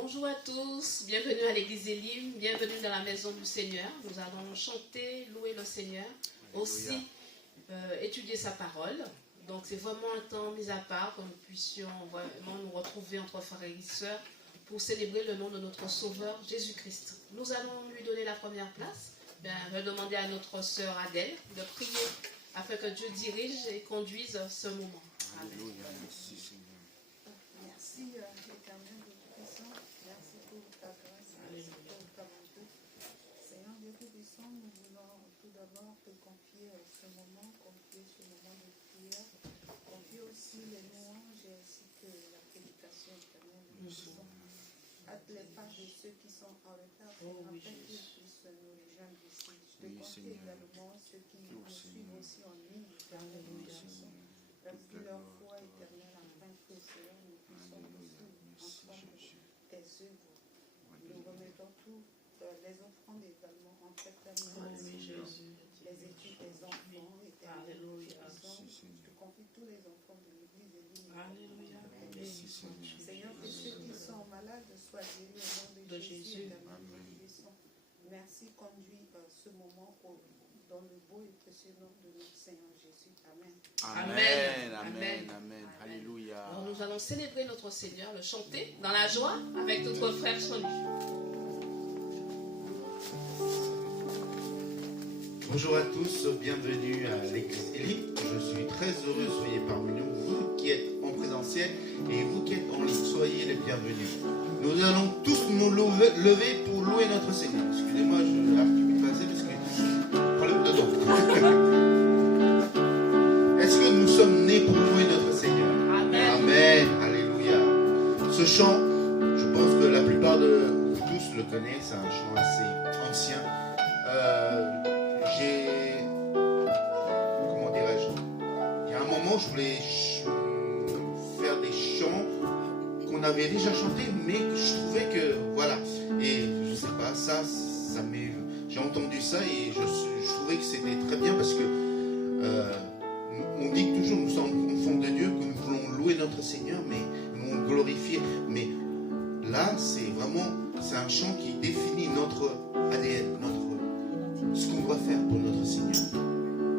Bonjour à tous, bienvenue à l'église Elim, bienvenue dans la maison du Seigneur. Nous allons chanter, louer le Seigneur, aussi étudier sa parole. Donc c'est vraiment un temps mis à part que nous puissions vraiment nous retrouver entre frères et sœurs pour célébrer le nom de notre Sauveur Jésus-Christ. Nous allons lui donner la première place. Je vais demander à notre sœur Adèle de prier afin que Dieu dirige et conduise ce moment. Amen. Merci éternel de Tout-Puissant, merci pour ta grâce, merci pour ta bonté. Seigneur Dieu Tout-Puissant, nous voulons tout d'abord te confier ce moment de prière, confier aussi les louanges ainsi que la prédication éternelle de Tout-Puissant. Hâte les pas de ceux qui sont en retard, afin qu'ils puissent nous rejoindre ici. Je te confie également ceux qui nous suivent aussi en ligne, éternel de Tout-Puissant. Remplis leur foi éternelle afin que Seigneur nous puissions aussi ensemble tes œuvres. Nous remettons toutes les offrandes également en cette terminale, les études des enfants éternels. Je confie tous les enfants de l'église et de Seigneur, que ceux qui sont malades soient guéris au nom de Jésus éternel. Merci, conduis ce moment dans le beau et précieux nom de notre Seigneur Jésus. Amen. Amen. Amen. Amen. Alléluia. Alors nous allons célébrer notre Seigneur, le chanter dans la joie avec notre frère Sonny. Bonjour à tous, bienvenue à l'église Elim. Je suis très heureux, soyez parmi nous, vous qui êtes en présentiel et vous qui êtes en ligne, soyez les bienvenus. Nous allons tous nous lever pour louer notre Seigneur. Excusez-moi, je vais un passer parce que problème dedans. Est-ce que nous sommes nés pour louer notre Seigneur? Amen. Amen. Alléluia. Ce chant, je pense que la plupart de vous tous le connaissent, c'est un chant assez ancien. Comment dirais-je, il y a un moment je voulais faire des chants qu'on avait déjà chantés, mais que je trouvais que voilà, et je sais pas, j'ai entendu ça et je trouvais que c'était très bien parce que on dit que toujours nous sommes enfants de Dieu, que nous voulons louer notre Seigneur, mais nous voulons glorifier, mais là c'est un chant qui définit notre ADN, ce qu'on doit faire pour notre Seigneur.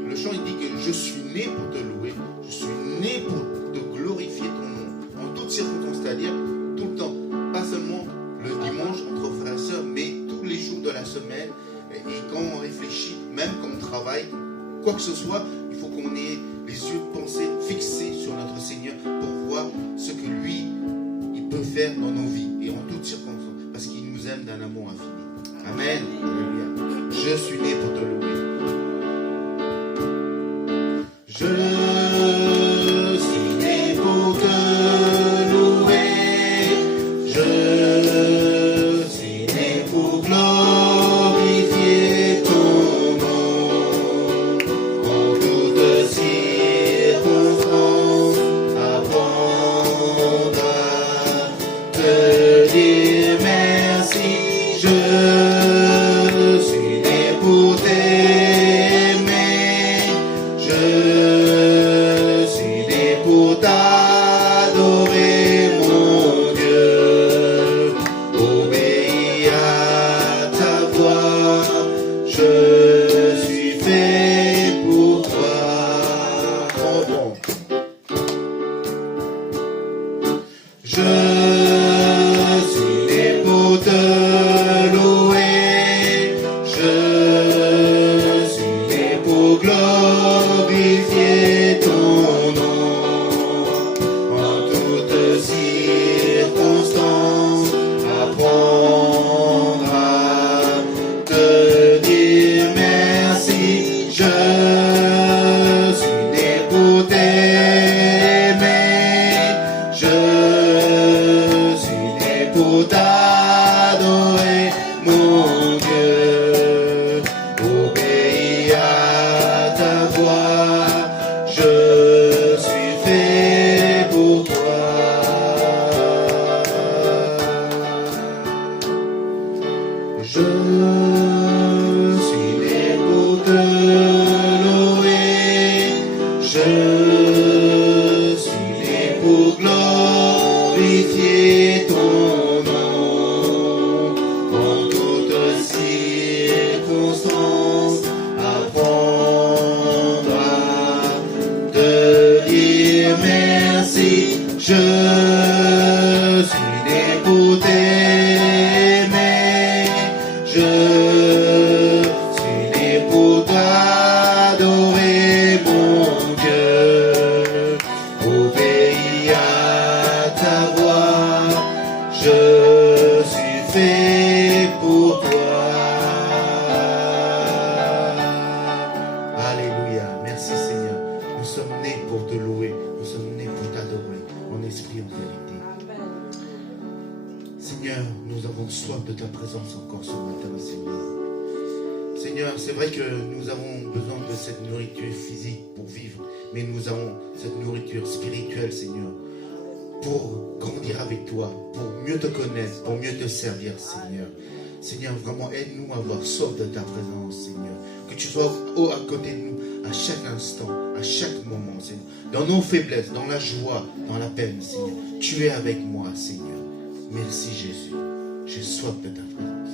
Le chant il dit que je suis né pour te louer, je suis né pour te glorifier ton nom, en toutes circonstances, c'est-à-dire tout le temps, pas seulement le dimanche entre frères et sœurs, mais tous les jours de la semaine, et quand on réfléchit, même quand on travaille, quoi que ce soit, il faut qu'on ait les yeux de pensée fixés sur notre Seigneur pour voir ce que lui, il peut faire dans nos vies, et en toutes circonstances, parce qu'il nous aime d'un amour infini. Amen. Alléluia. Je suis né pour te louer. Je suis né pour te louer. Je suis né pour glorifier ton nom. En toutes circonstances, apprendre à te dire merci. Je suis né pour t'aimer. Seigneur, nous avons soif de ta présence encore ce matin, Seigneur. Seigneur, c'est vrai que nous avons besoin de cette nourriture physique pour vivre, mais nous avons cette nourriture spirituelle, Seigneur, pour grandir avec toi, pour mieux te connaître, pour mieux te servir, Seigneur. Seigneur, vraiment, aide-nous à avoir soif de ta présence, Seigneur. Que tu sois à côté de nous à chaque instant, à chaque moment, Seigneur. Dans nos faiblesses, dans la joie, dans la peine, Seigneur. Tu es avec moi, Seigneur. Merci, Jésus. J'ai soif de ta présence.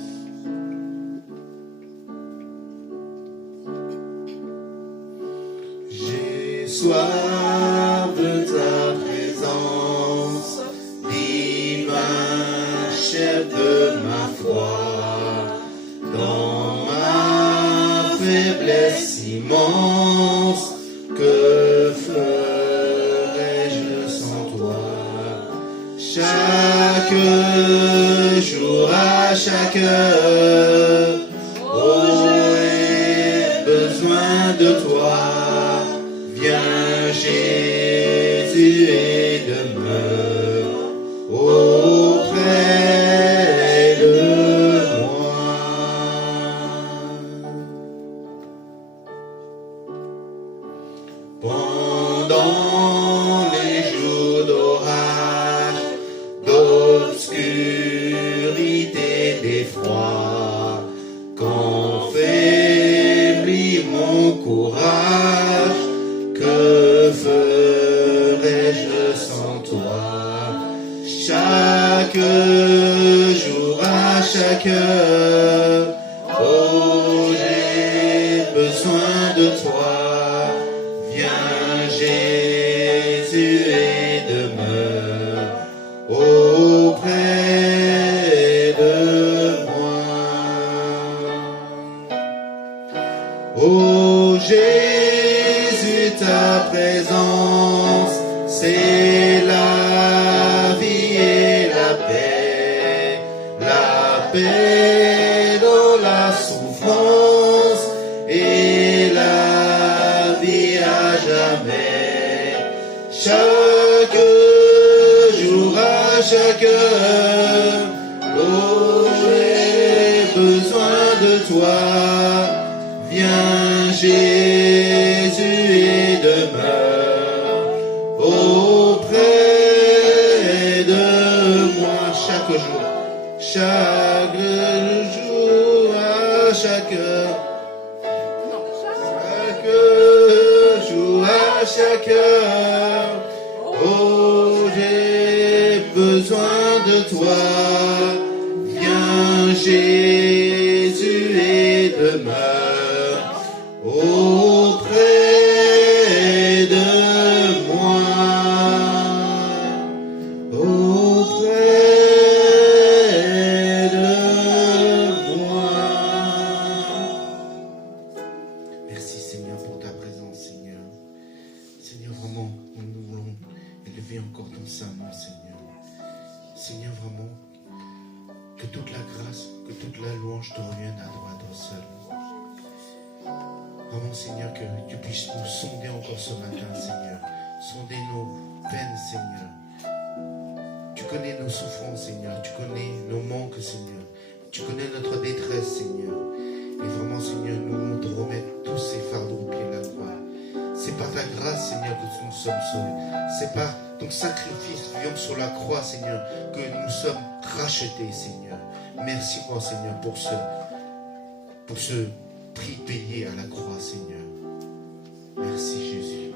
J'ai soif de ta présence, divin chef de ma foi. Dans ma faiblesse immense, que ferais-je sans toi? Chaque jour, à chaque heure, oh, j'ai besoin de toi. Viens, Jésus, et demeure auprès de moi. Pendant les jours d'orage, d'obscurité, d'effroi, quand faiblit mon courage, que ferais-je sans toi? Chaque jour, à chaque heure, oh, j'ai besoin de toi. Viens, Jésus, et demeure auprès de moi. Oh, Jésus, ta présence, c'est la vie et la paix dans la souffrance et la vie à jamais. Chaque jour, à chaque heure, oh, j'ai besoin de toi. Viens, Jésus, et demeure auprès de moi chaque jour, à chaque heure, à chaque heure, oh, j'ai besoin de toi. Viens, Jésus, et demeure auprès de moi, auprès de moi. Merci, Seigneur, pour ta présence, Seigneur. Seigneur, vraiment, nous voulons élever encore ton saint nom, Seigneur. Seigneur, vraiment, que toute la grâce, que toute la louange te revienne à toi, toi seul. Vraiment, Seigneur, que tu puisses nous sonder encore ce matin, Seigneur. Sonder nos peines, Seigneur. Tu connais nos souffrances, Seigneur. Tu connais nos manques, Seigneur. Tu connais notre détresse, Seigneur. Et vraiment, Seigneur, nous voulons te remettre tous ces fardeaux au pied de la croix. C'est par ta grâce, Seigneur, que nous sommes sauvés. C'est par ton sacrifice vivant sur la croix, Seigneur, que nous sommes rachetés, Seigneur. Merci, moi, Seigneur, pour ce prix payé à la croix, Seigneur. Merci, Jésus.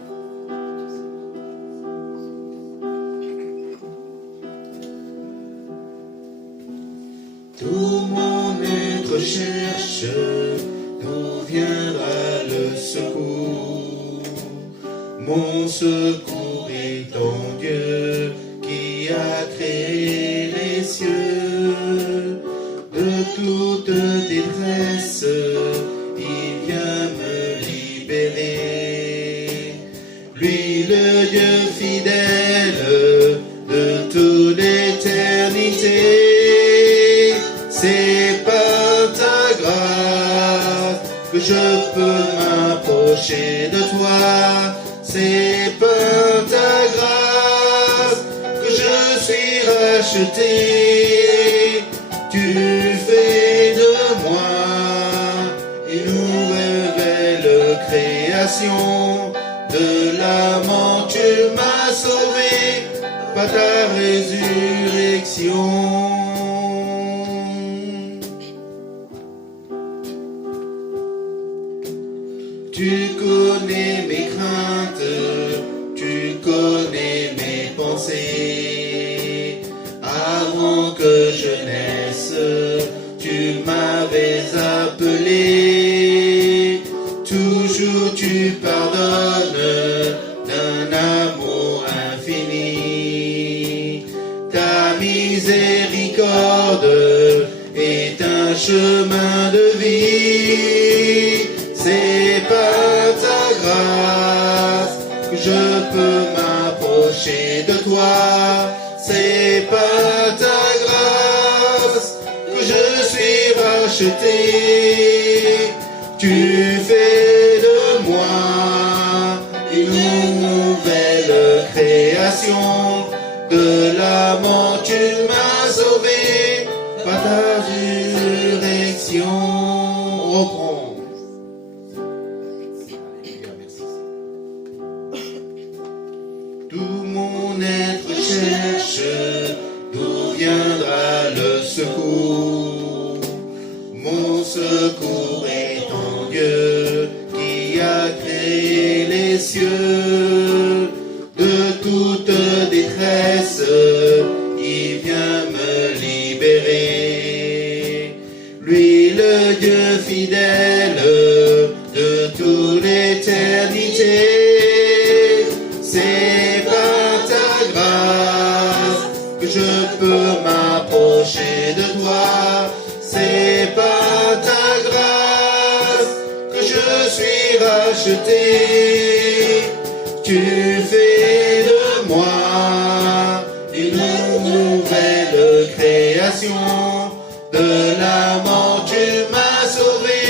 Tout mon être cherche d'où viendra le secours. Mon secours est en Dieu qui a créé les cieux. De toute détresse, il vient me libérer. Lui, le Dieu fidèle de toute l'éternité. C'est par ta grâce que je peux m'approcher de toi. C'est par ta grâce que je suis racheté. Tu connais mes craintes, tu connais mes pensées. Avant que je naisse, tu m'avais appelé. Toujours tu pardonnes d'un amour infini. Ta miséricorde est un chemin de vie. C'est par ta grâce que je peux m'approcher de toi. C'est par ta grâce que je suis racheté. Tu fais de moi une nouvelle création. De la mort tu m'as sauvé par ta résurrection. Reprends. Tout mon être cherche d'où viendra le secours. Mon secours est en Dieu qui a créé les cieux. De toute détresse, il vient me libérer. Lui, le Dieu fidèle de toute l'éternité. C'est par ta grâce que je peux m'approcher de toi. C'est par ta grâce que je suis racheté. Tu fais de moi une nouvelle création. De la mort tu m'as sauvé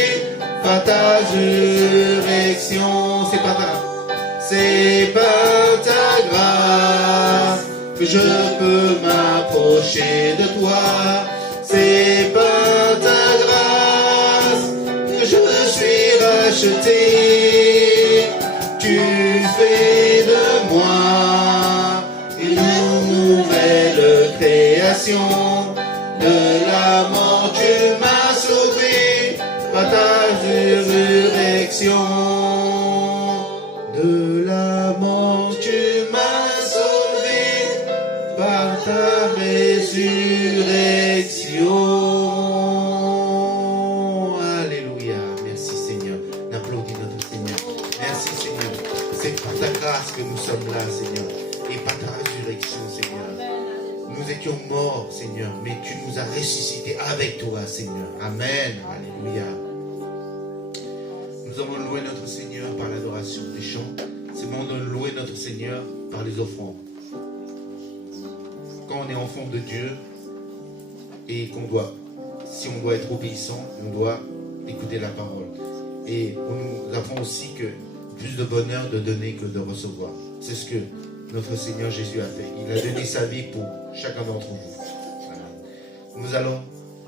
par ta résurrection. C'est par ta grâce que je peux m'approcher de toi. C'est par ta grâce que je suis racheté. Tu fais de moi une nouvelle création. De la mort tu m'as sauvé par ta résurrection. De la mort tu m'as sauvé par ta résurrection. Alléluia. Merci Seigneur. On applaudit notre Seigneur. Merci Seigneur. C'est par ta grâce que nous sommes là Seigneur. Et par ta résurrection Seigneur. Nous étions morts Seigneur, mais tu nous as ressuscités avec toi Seigneur. Amen. Alléluia. Nous avons loué notre Seigneur par l'adoration des chants. C'est bon de louer notre Seigneur par les offrandes. Quand on est enfant de Dieu et si on doit être obéissant, on doit écouter la parole. Et nous avons aussi que plus de bonheur de donner que de recevoir. C'est ce que notre Seigneur Jésus a fait. Il a donné sa vie pour chacun d'entre vous. Voilà. Nous allons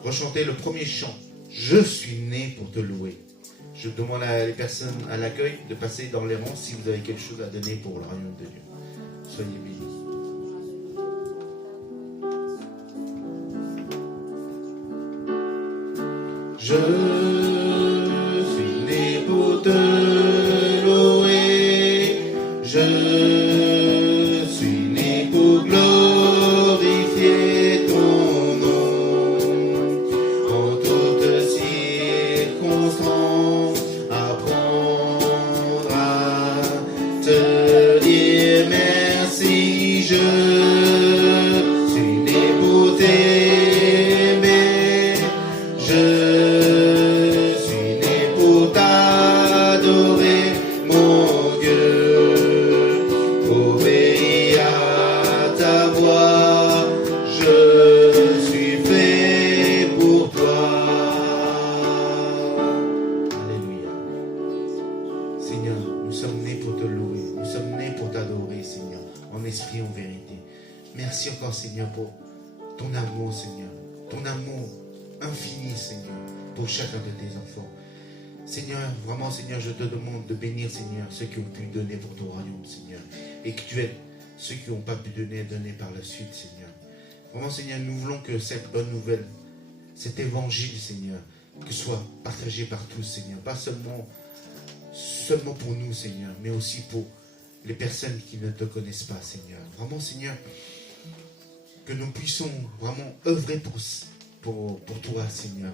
rechanter le premier chant. Je suis né pour te louer. Je demande à les personnes à l'accueil de passer dans les rangs si vous avez quelque chose à donner pour le royaume de Dieu. Soyez bénis. Je suis né pour te louer. Je suis né pour glorifier ton nom. En toutes circonstances, apprendre à te dire merci. Je suis né pour t'aimer. Je suis né pour t'adorer, mon Dieu. Obéis à ta voix, je suis fait pour toi. Alléluia. Seigneur, nous sommes nés pour te louer, nous sommes nés pour t'adorer, Seigneur, en esprit, en vérité. Merci encore, Seigneur, pour ton amour, Seigneur, ton amour infini, Seignur, pour chacun de tes enfants. Seigneur, vraiment, Seigneur, je te demande de bénir, Seigneur, ceux qui ont pu donner pour ton royaume, Seigneur. Et que tu aides ceux qui n'ont pas pu donner par la suite, Seigneur. Vraiment, Seigneur, nous voulons que cette bonne nouvelle, cet évangile, Seigneur, que soit partagé par tous, Seigneur. Pas seulement seulement pour nous, Seigneur, mais aussi pour les personnes qui ne te connaissent pas, Seigneur. Vraiment, Seigneur, que nous puissions vraiment œuvrer pour toi, Seigneur,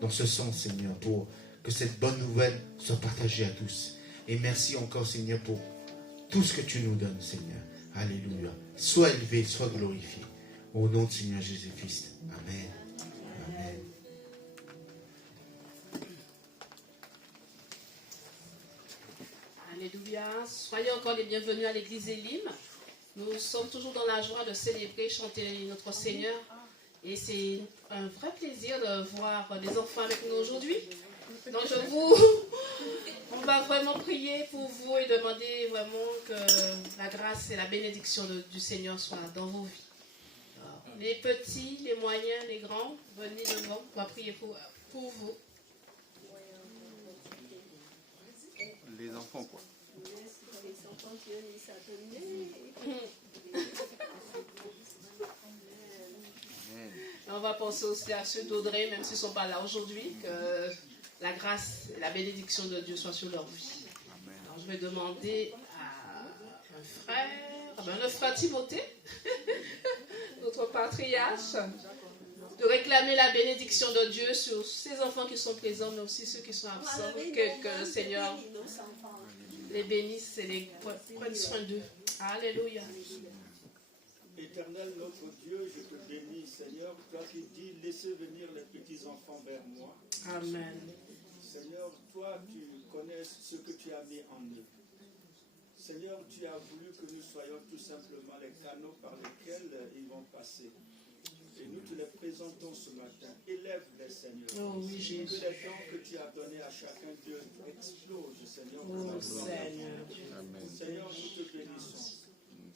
dans ce sens, Seigneur, pour que cette bonne nouvelle soit partagée à tous. Et merci encore, Seigneur, pour tout ce que tu nous donnes, Seigneur. Alléluia. Sois élevé, sois glorifié. Au nom de Seigneur Jésus-Christ. Amen. Amen. Alléluia. Soyez encore les bienvenus à l'église Elim. Nous sommes toujours dans la joie de célébrer, chanter notre Seigneur. Et c'est un vrai plaisir de voir des enfants avec nous aujourd'hui. Donc on va vraiment prier pour vous et demander vraiment que la grâce et la bénédiction du Seigneur soient dans vos vies. Alors, les petits, les moyens, les grands, venez devant, on va prier pour vous. Les enfants, quoi. Et on va penser aussi à ceux d'Audrey, même s'ils ne sont pas là aujourd'hui, que la grâce et la bénédiction de Dieu soient sur leur vie. Alors je vais demander à notre frère Timothée, notre patriarche, de réclamer la bénédiction de Dieu sur ces enfants qui sont présents, mais aussi ceux qui sont absents, que le Seigneur les bénisse et les prenne soin d'eux. Alléluia. Éternel notre Dieu, je te bénis, Seigneur, toi qui dis, laissez venir les petits-enfants vers moi. Amen. Seigneur, toi, tu connais ce que tu as mis en eux. Seigneur, tu as voulu que nous soyons tout simplement les canaux par lesquels ils vont passer. Et nous te les présentons ce matin. Élève-les, Seigneur. Oh oui, Jésus. Que les dons que tu as donnés à chacun d'eux explosent, Seigneur. Oh Seigneur. Seigneur, nous te bénissons.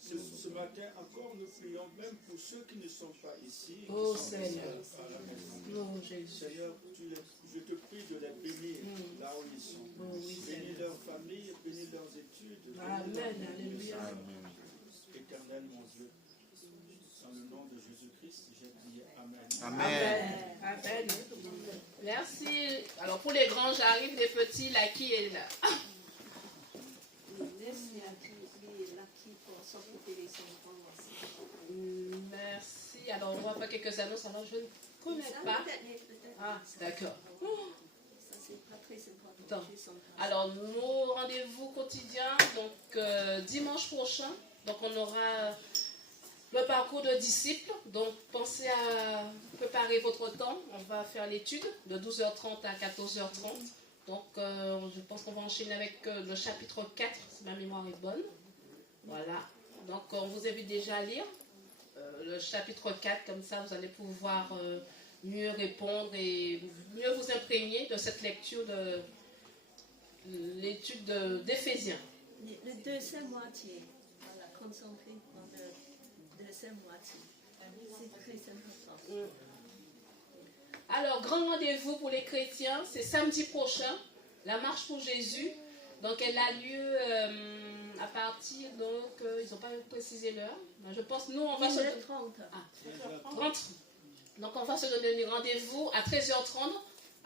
Ce matin encore, nous prions même pour ceux qui ne sont pas ici. Oh Seigneur. Oh Jésus. Seigneur, je te prie de les bénir là où ils sont. Oh, oui, bénis leur famille, bénis leurs études. Amen. Alléluia. Éternel mon Dieu, dans le nom de Jésus-Christ, j'ai dit Amen. Amen. Amen. Merci. Alors pour les grands, j'arrive, les petits, là qui est là. Merci. Alors, on va faire quelques annonces. Alors, je ne connais pas. Ah, d'accord. Alors, nos rendez-vous quotidiens, donc dimanche prochain, donc on aura le parcours de disciples. Donc, pensez à préparer votre temps. On va faire l'étude de 12h30 à 14h30. Donc, je pense qu'on va enchaîner avec le chapitre 4, si ma mémoire est bonne. Voilà. Donc, on vous invite déjà à lire le chapitre 4, comme ça vous allez pouvoir mieux répondre et mieux vous imprégner de cette lecture de l'étude d'Éphésiens. Le deuxième moitié, voilà, concentré dans le deuxième moitié. C'est très important. Alors, grand rendez-vous pour les chrétiens, c'est samedi prochain, la marche pour Jésus. Donc, elle a lieu à partir, donc, ils n'ont pas précisé l'heure. Mais je pense, nous, on va se... 30. Donc, on va se donner rendez-vous à 13h30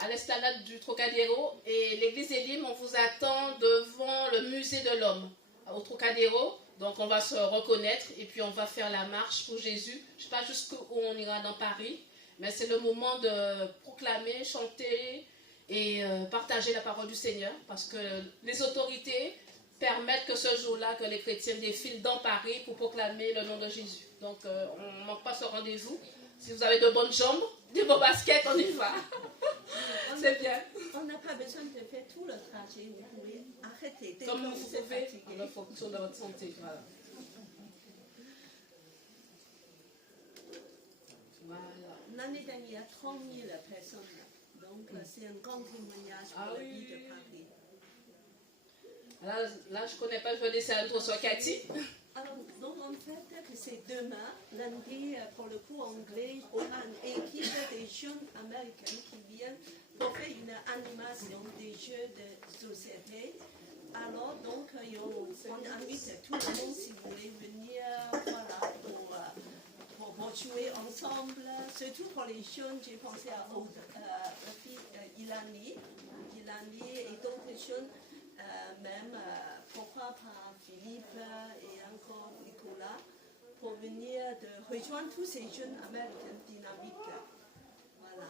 à l'esplanade du Trocadéro. Et l'église Elim, on vous attend devant le musée de l'homme au Trocadéro. Donc, on va se reconnaître et puis on va faire la marche pour Jésus. Je ne sais pas jusqu'où on ira dans Paris, mais c'est le moment de proclamer, chanter et partager la parole du Seigneur, parce que les autorités permettent que ce jour-là, que les chrétiens défilent dans Paris pour proclamer le nom de Jésus. Donc, on ne manque pas ce rendez-vous. Si vous avez de bonnes jambes, des beaux baskets, on y va. C'est bien. On n'a pas besoin de faire tout le trajet. Vous pouvez arrêter. Comme vous pouvez, en fonction de votre santé. Voilà. L'année dernière, 30 000 personnes. Donc, c'est un grand témoignage pour la vie de Paris. Là, je ne connais pas, je vais laisser un tour sur Cathy. Alors, donc en fait, c'est demain, lundi, pour le cours anglais, on a une équipe des jeunes américains qui viennent pour faire une animation des jeux de société. Alors, donc, on invite tout le monde, si vous voulez venir, voilà, pour jouer ensemble. Surtout pour les jeunes, j'ai pensé à la fille Ilani et d'autres jeunes. même pourquoi pas Philippe et encore Nicolas, pour venir de rejoindre tous ces jeunes Américains dynamiques. Voilà.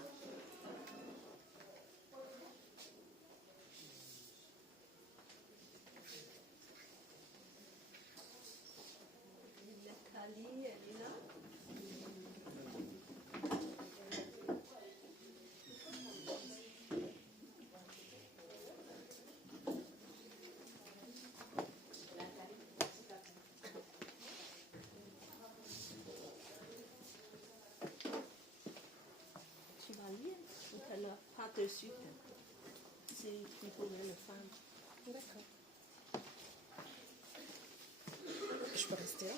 Nathalie, elle est là. Tu vas lire ou tu n'as pas de suite? C'est qui pourrait le faire. D'accord. Je peux rester là?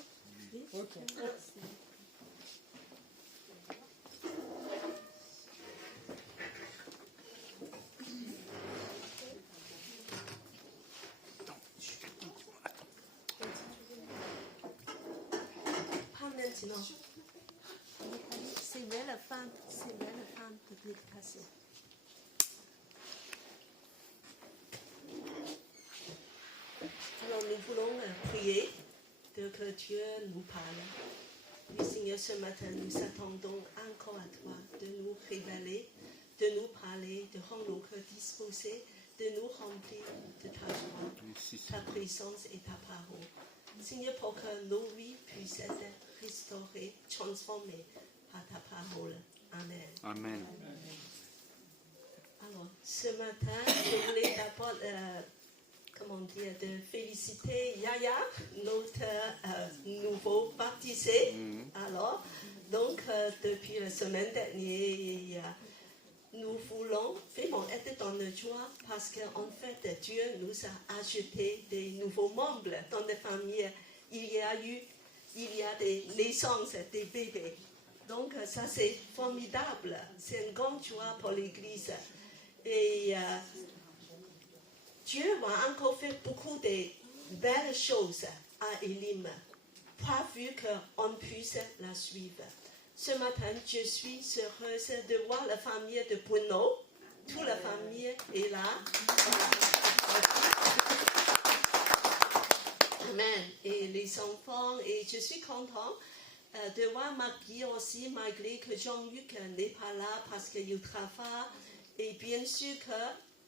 Oui. Ok. Merci. Pas maintenant. C'est vers la fin de l'éducation. Alors nous voulons prier de que Dieu nous parle. Oui, Seigneur, ce matin, nous attendons encore à toi de nous révéler, de nous parler, de rendre nos cœurs disposés, de nous remplir de ta joie, ta présence et ta parole. Seigneur, pour que nos vies puissent être restaurées, transformées par ta parole. Amen. Amen. Alors, ce matin, je voulais d'abord, de féliciter Yaya, notre nouveau baptisé. Alors, donc, depuis la semaine dernière, nous voulons vraiment être dans la joie parce qu'en fait, Dieu nous a ajouté des nouveaux membres dans la famille. Il y a des naissances des bébés. Donc, ça c'est formidable. C'est une grande joie pour l'Église. Et Dieu va encore faire beaucoup de belles choses à Elim, pourvu qu'on puisse la suivre. Ce matin, je suis heureuse de voir la famille de Bruno. Toute la famille est là. Amen. Et les enfants, et je suis contente de voir Maggie aussi, malgré que Jean-Luc n'est pas là parce qu'il travaille. Et bien sûr que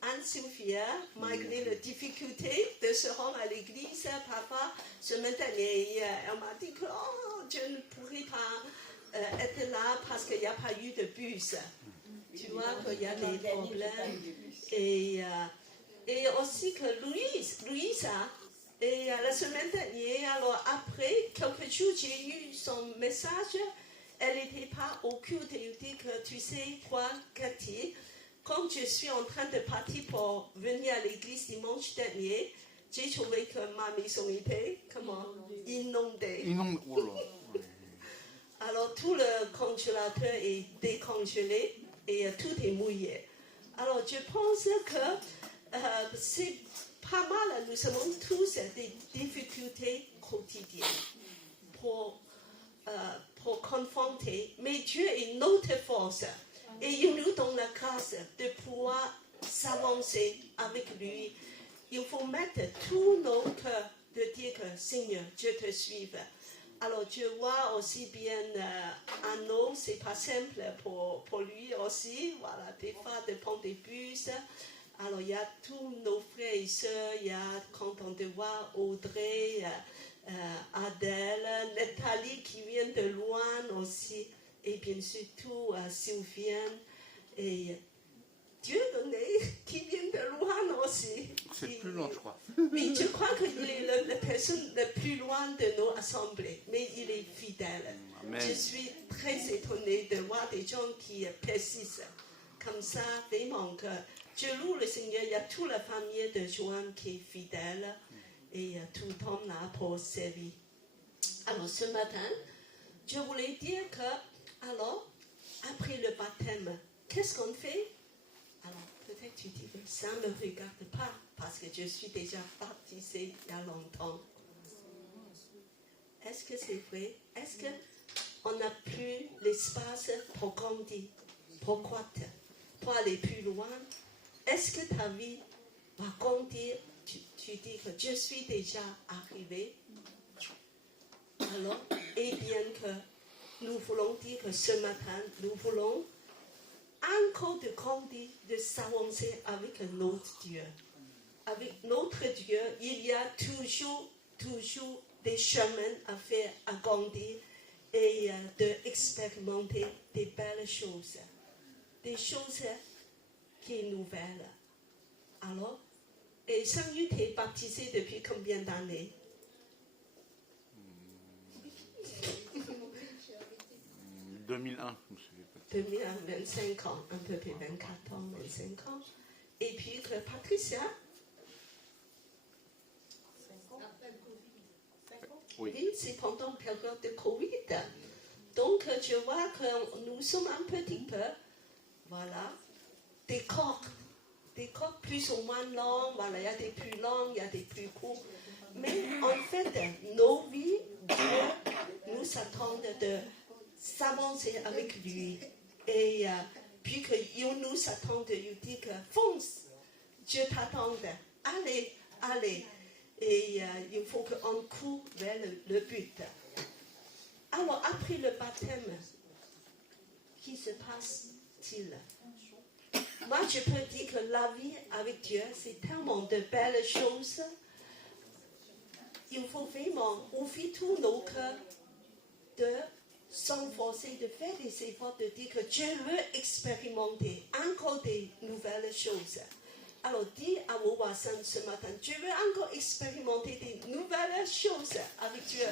Anne-Sophia, malgré les difficultés de se rendre à l'église, papa, ce matin, elle m'a dit que je ne pourrais pas être là parce qu'il n'y a pas eu de bus. Tu vois qu'il y a des problèmes. Et aussi que Louisa, et la semaine dernière, alors après quelques jours, j'ai eu son message. Elle n'était pas au culte. Elle dit que tu sais quoi, Cathy, quand je suis en train de partir pour venir à l'église dimanche dernier, j'ai trouvé que ma maison était inondée. Oh là. Alors tout le congélateur est décongelé et tout est mouillé. Alors je pense que c'est pas mal, nous avons tous des difficultés quotidiennes pour confronter, mais Dieu est notre force. Et il nous donne la grâce de pouvoir s'avancer avec lui. Il faut mettre tous nos cœurs de dire que Seigneur, je te suive. Alors je vois aussi bien Anno, c'est pas simple pour lui aussi. Voilà, des fois de prendre des bus. Alors il y a tous nos frères et sœurs, il y a quand on te voit Audrey, Adèle, Nathalie qui vient de loin aussi. Et bien sûr, tout Sylviane et Dieu donné qui vient de loin aussi. C'est plus loin, je crois. Oui, je crois qu'il est la personne la plus loin de nos assemblées, mais il est fidèle. Amen. Je suis très étonnée de voir des gens qui persistent comme ça, vraiment que je loue le Seigneur. Il y a toute la famille de Joanne qui est fidèle et tout le temps là pour servir. Alors ce matin, je voulais dire que alors, après le baptême, qu'est-ce qu'on fait? Alors, peut-être tu dis que ça ne me regarde pas, parce que je suis déjà baptisée il y a longtemps. Est-ce que c'est vrai? Est-ce qu'on n'a plus l'espace pour grandir, pour croître, pour aller plus loin? Est-ce que ta vie va grandir tu dis que je suis déjà arrivé. Alors, et bien que nous voulons dire que ce matin, nous voulons encore de grandir, de s'avancer avec notre Dieu. Avec notre Dieu, il y a toujours des chemins à faire, à grandir et d'expérimenter des belles choses. Des choses qui sont nouvelles. Alors, et Saint-Yu t'es baptisé depuis combien d'années? 2001, je me souviens pas. 2001, 25 ans, un peu plus 24 ans, 25 ans. Et puis que Patricia, Oui. oui, c'est pendant la période de Covid. Donc, je vois que nous sommes un petit peu, voilà, des corps plus ou moins longs, voilà, il y a des plus longs, il y a des plus courts. Mais en fait, nos vies, Dieu nous attend de s'avancer avec lui. Et puis qu'il nous attend de lui dire que fonce, Dieu t'attend, allez. Et il faut qu'on court vers le but. Alors, après le baptême, qui se passe-t-il? Moi, je peux dire que la vie avec Dieu, c'est tellement de belles choses. Il faut vraiment ouvrir tous nos cœurs, de s'enforcer, de faire des efforts, de dire que Dieu veut expérimenter encore des nouvelles choses. Alors, dis à vos voisins ce matin, je veux encore expérimenter des nouvelles choses avec Dieu.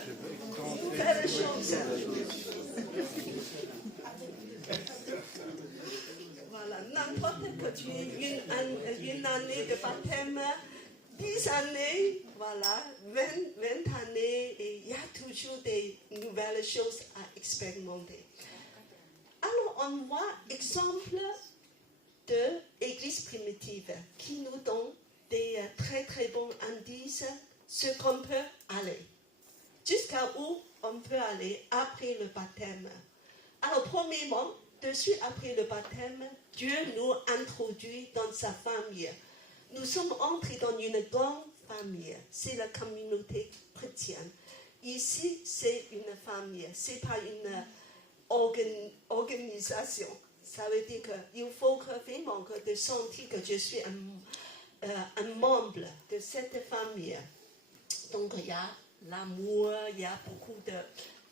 Nouvelles choses. Voilà, n'importe que tu aies une année de baptême, 10 années, voilà, 20 années, et il y a toujours des nouvelles choses à expérimenter. Alors, on voit exemple de l'Église primitive qui nous donne des très très bons indices ce qu'on peut aller. Jusqu'à où on peut aller après le baptême. Alors, premièrement, de suite après le baptême, Dieu nous introduit dans sa famille. Nous sommes entrés dans une grande famille. C'est la communauté chrétienne. Ici, c'est une famille. Ce n'est pas une organisation. Ça veut dire qu'il faut vraiment de sentir que je suis un membre de cette famille. Donc, il y a l'amour, il y a beaucoup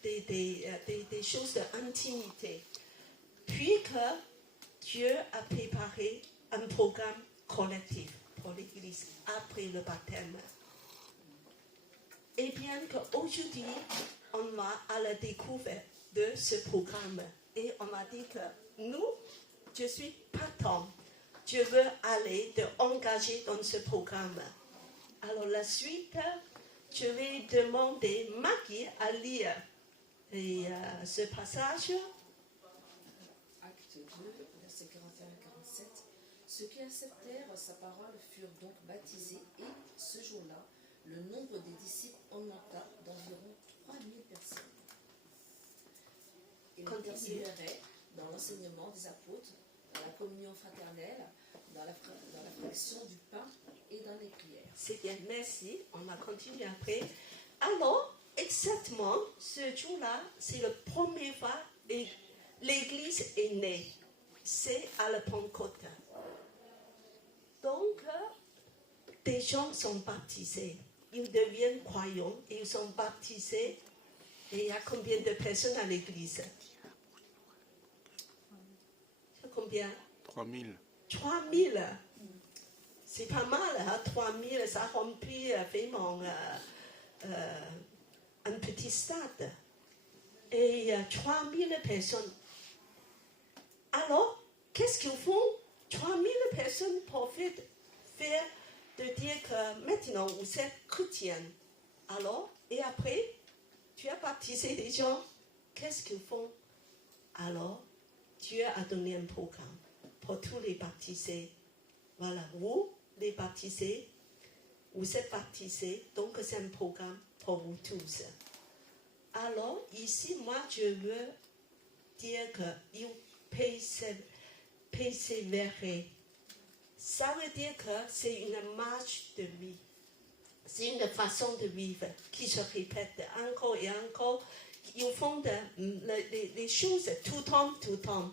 des choses d'intimité. Puis que Dieu a préparé un programme collectif pour l'Église après le baptême. Et bien qu'aujourd'hui, on va à la découverte de ce programme. Et on m'a dit que nous, je suis partant. Je veux aller engager dans ce programme. Alors la suite, je vais demander Maggie à lire ce passage. Acte 2, versets 41 à 47. Ceux qui acceptèrent sa parole furent donc baptisés et, ce jour-là, le nombre des disciples augmenta d'environ 3000 personnes. Ils persévéraient dans l'enseignement des apôtres, dans la communion fraternelle, dans la fraction du pain et dans les prières. C'est bien, merci. On va continuer après. Alors, exactement, ce jour-là, c'est la première fois que l'Église est née. C'est à la Pentecôte. Donc, des gens sont baptisés. Ils deviennent croyants, ils sont baptisés. Et il y a combien de personnes à l'église? Combien? 3000. 3000. C'est pas mal, hein? 3000, ça remplit vraiment un petit stade. Et 3000 personnes. Alors, qu'est-ce qu'ils font? 3000 personnes pour faire de dire que maintenant vous êtes chrétienne. Alors, et après, tu as baptisé des gens, qu'est-ce qu'ils font? Alors, Dieu a donné un programme pour tous les baptisés. Voilà, vous, les baptisés, vous êtes baptisés, donc c'est un programme pour vous tous. Alors, ici, moi, je veux dire qu'il persévérer. Ça veut dire que c'est une marche de vie. c'est une façon de vivre qui se répète encore et encore. Ils font les choses tout le temps.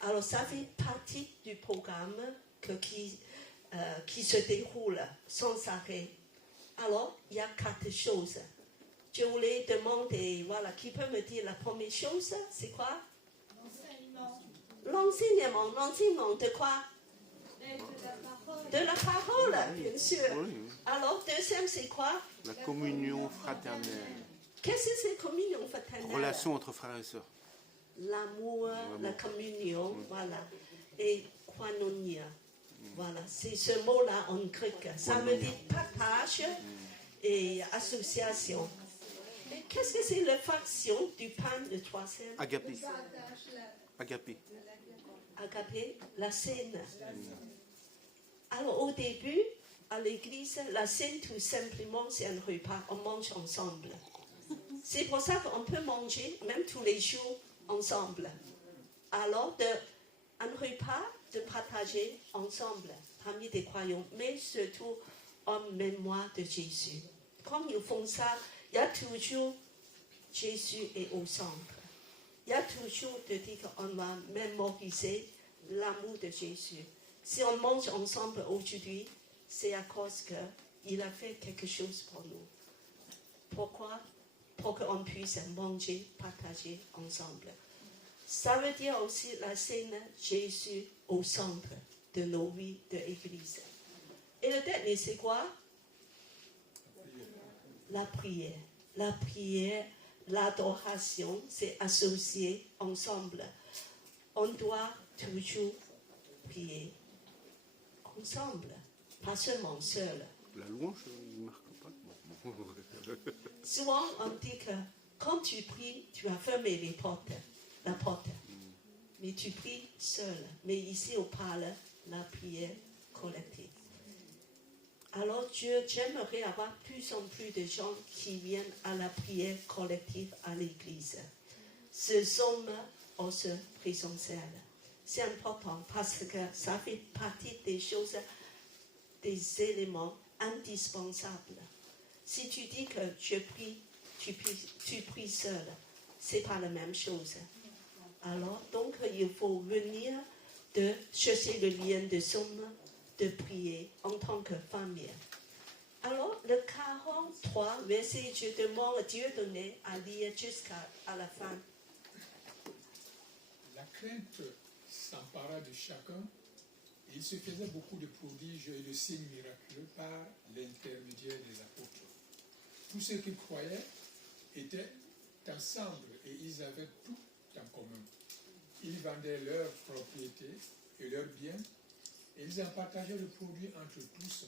Alors ça fait partie du programme qui se déroule sans arrêt. Alors, il y a 4 choses. Je voulais demander, voilà, qui peut me dire la première chose, c'est quoi? L'enseignement. L'enseignement de quoi? De la parole, bien sûr. Oui. Alors, deuxième, c'est quoi? La communion fraternelle. Qu'est-ce que c'est communion fraternelle? Relation entre frères et sœurs. L'amour, la communion, voilà. Et koinonia. Voilà, c'est ce mot-là en grec. Ça veut dire partage et association. Et qu'est-ce que c'est la fraction du pain, le troisième? Agapé. Agapé. Agapé, la scène. Alors au début, à l'église, la scène tout simplement c'est un repas, on mange ensemble. C'est pour ça qu'on peut manger même tous les jours ensemble. Alors un repas de partager ensemble parmi des croyants, mais surtout en mémoire de Jésus. Quand ils font ça, il y a toujours Jésus est au centre. Il y a toujours de dire qu'on va mémoriser l'amour de Jésus. Si on mange ensemble aujourd'hui, c'est à cause qu'il a fait quelque chose pour nous. Pourquoi? Pour qu'on puisse manger, partager ensemble. Ça veut dire aussi la scène Jésus au centre de nos vies de l'Église. Et le dernier, c'est quoi? La prière. La prière, l'adoration, c'est associé ensemble. On doit toujours prier ensemble, pas seulement seul. La louange ne marque pas. Bon. Souvent, on dit que quand tu pries, tu as fermé la porte. Mais tu pries seul. Mais ici, on parle de la prière collective. Alors, j'aimerais avoir plus en plus de gens qui viennent à la prière collective à l'église. Ce sont aussi présentiels. C'est important parce que ça fait partie des choses, des éléments indispensables. Si tu dis que tu pries seul, c'est pas la même chose. Alors, donc, il faut venir de chercher le lien de somme, de prier en tant que famille. Alors, le 43, verset, je demande à Dieu donné à lire jusqu'à la fin. La crainte s'empara de chacun et il se faisait beaucoup de prodiges et de signes miraculeux par l'intermédiaire des apôtres. Tous ceux qui croyaient étaient ensemble et ils avaient tout en commun. Ils vendaient leurs propriétés et leurs biens et ils en partageaient le produit entre tous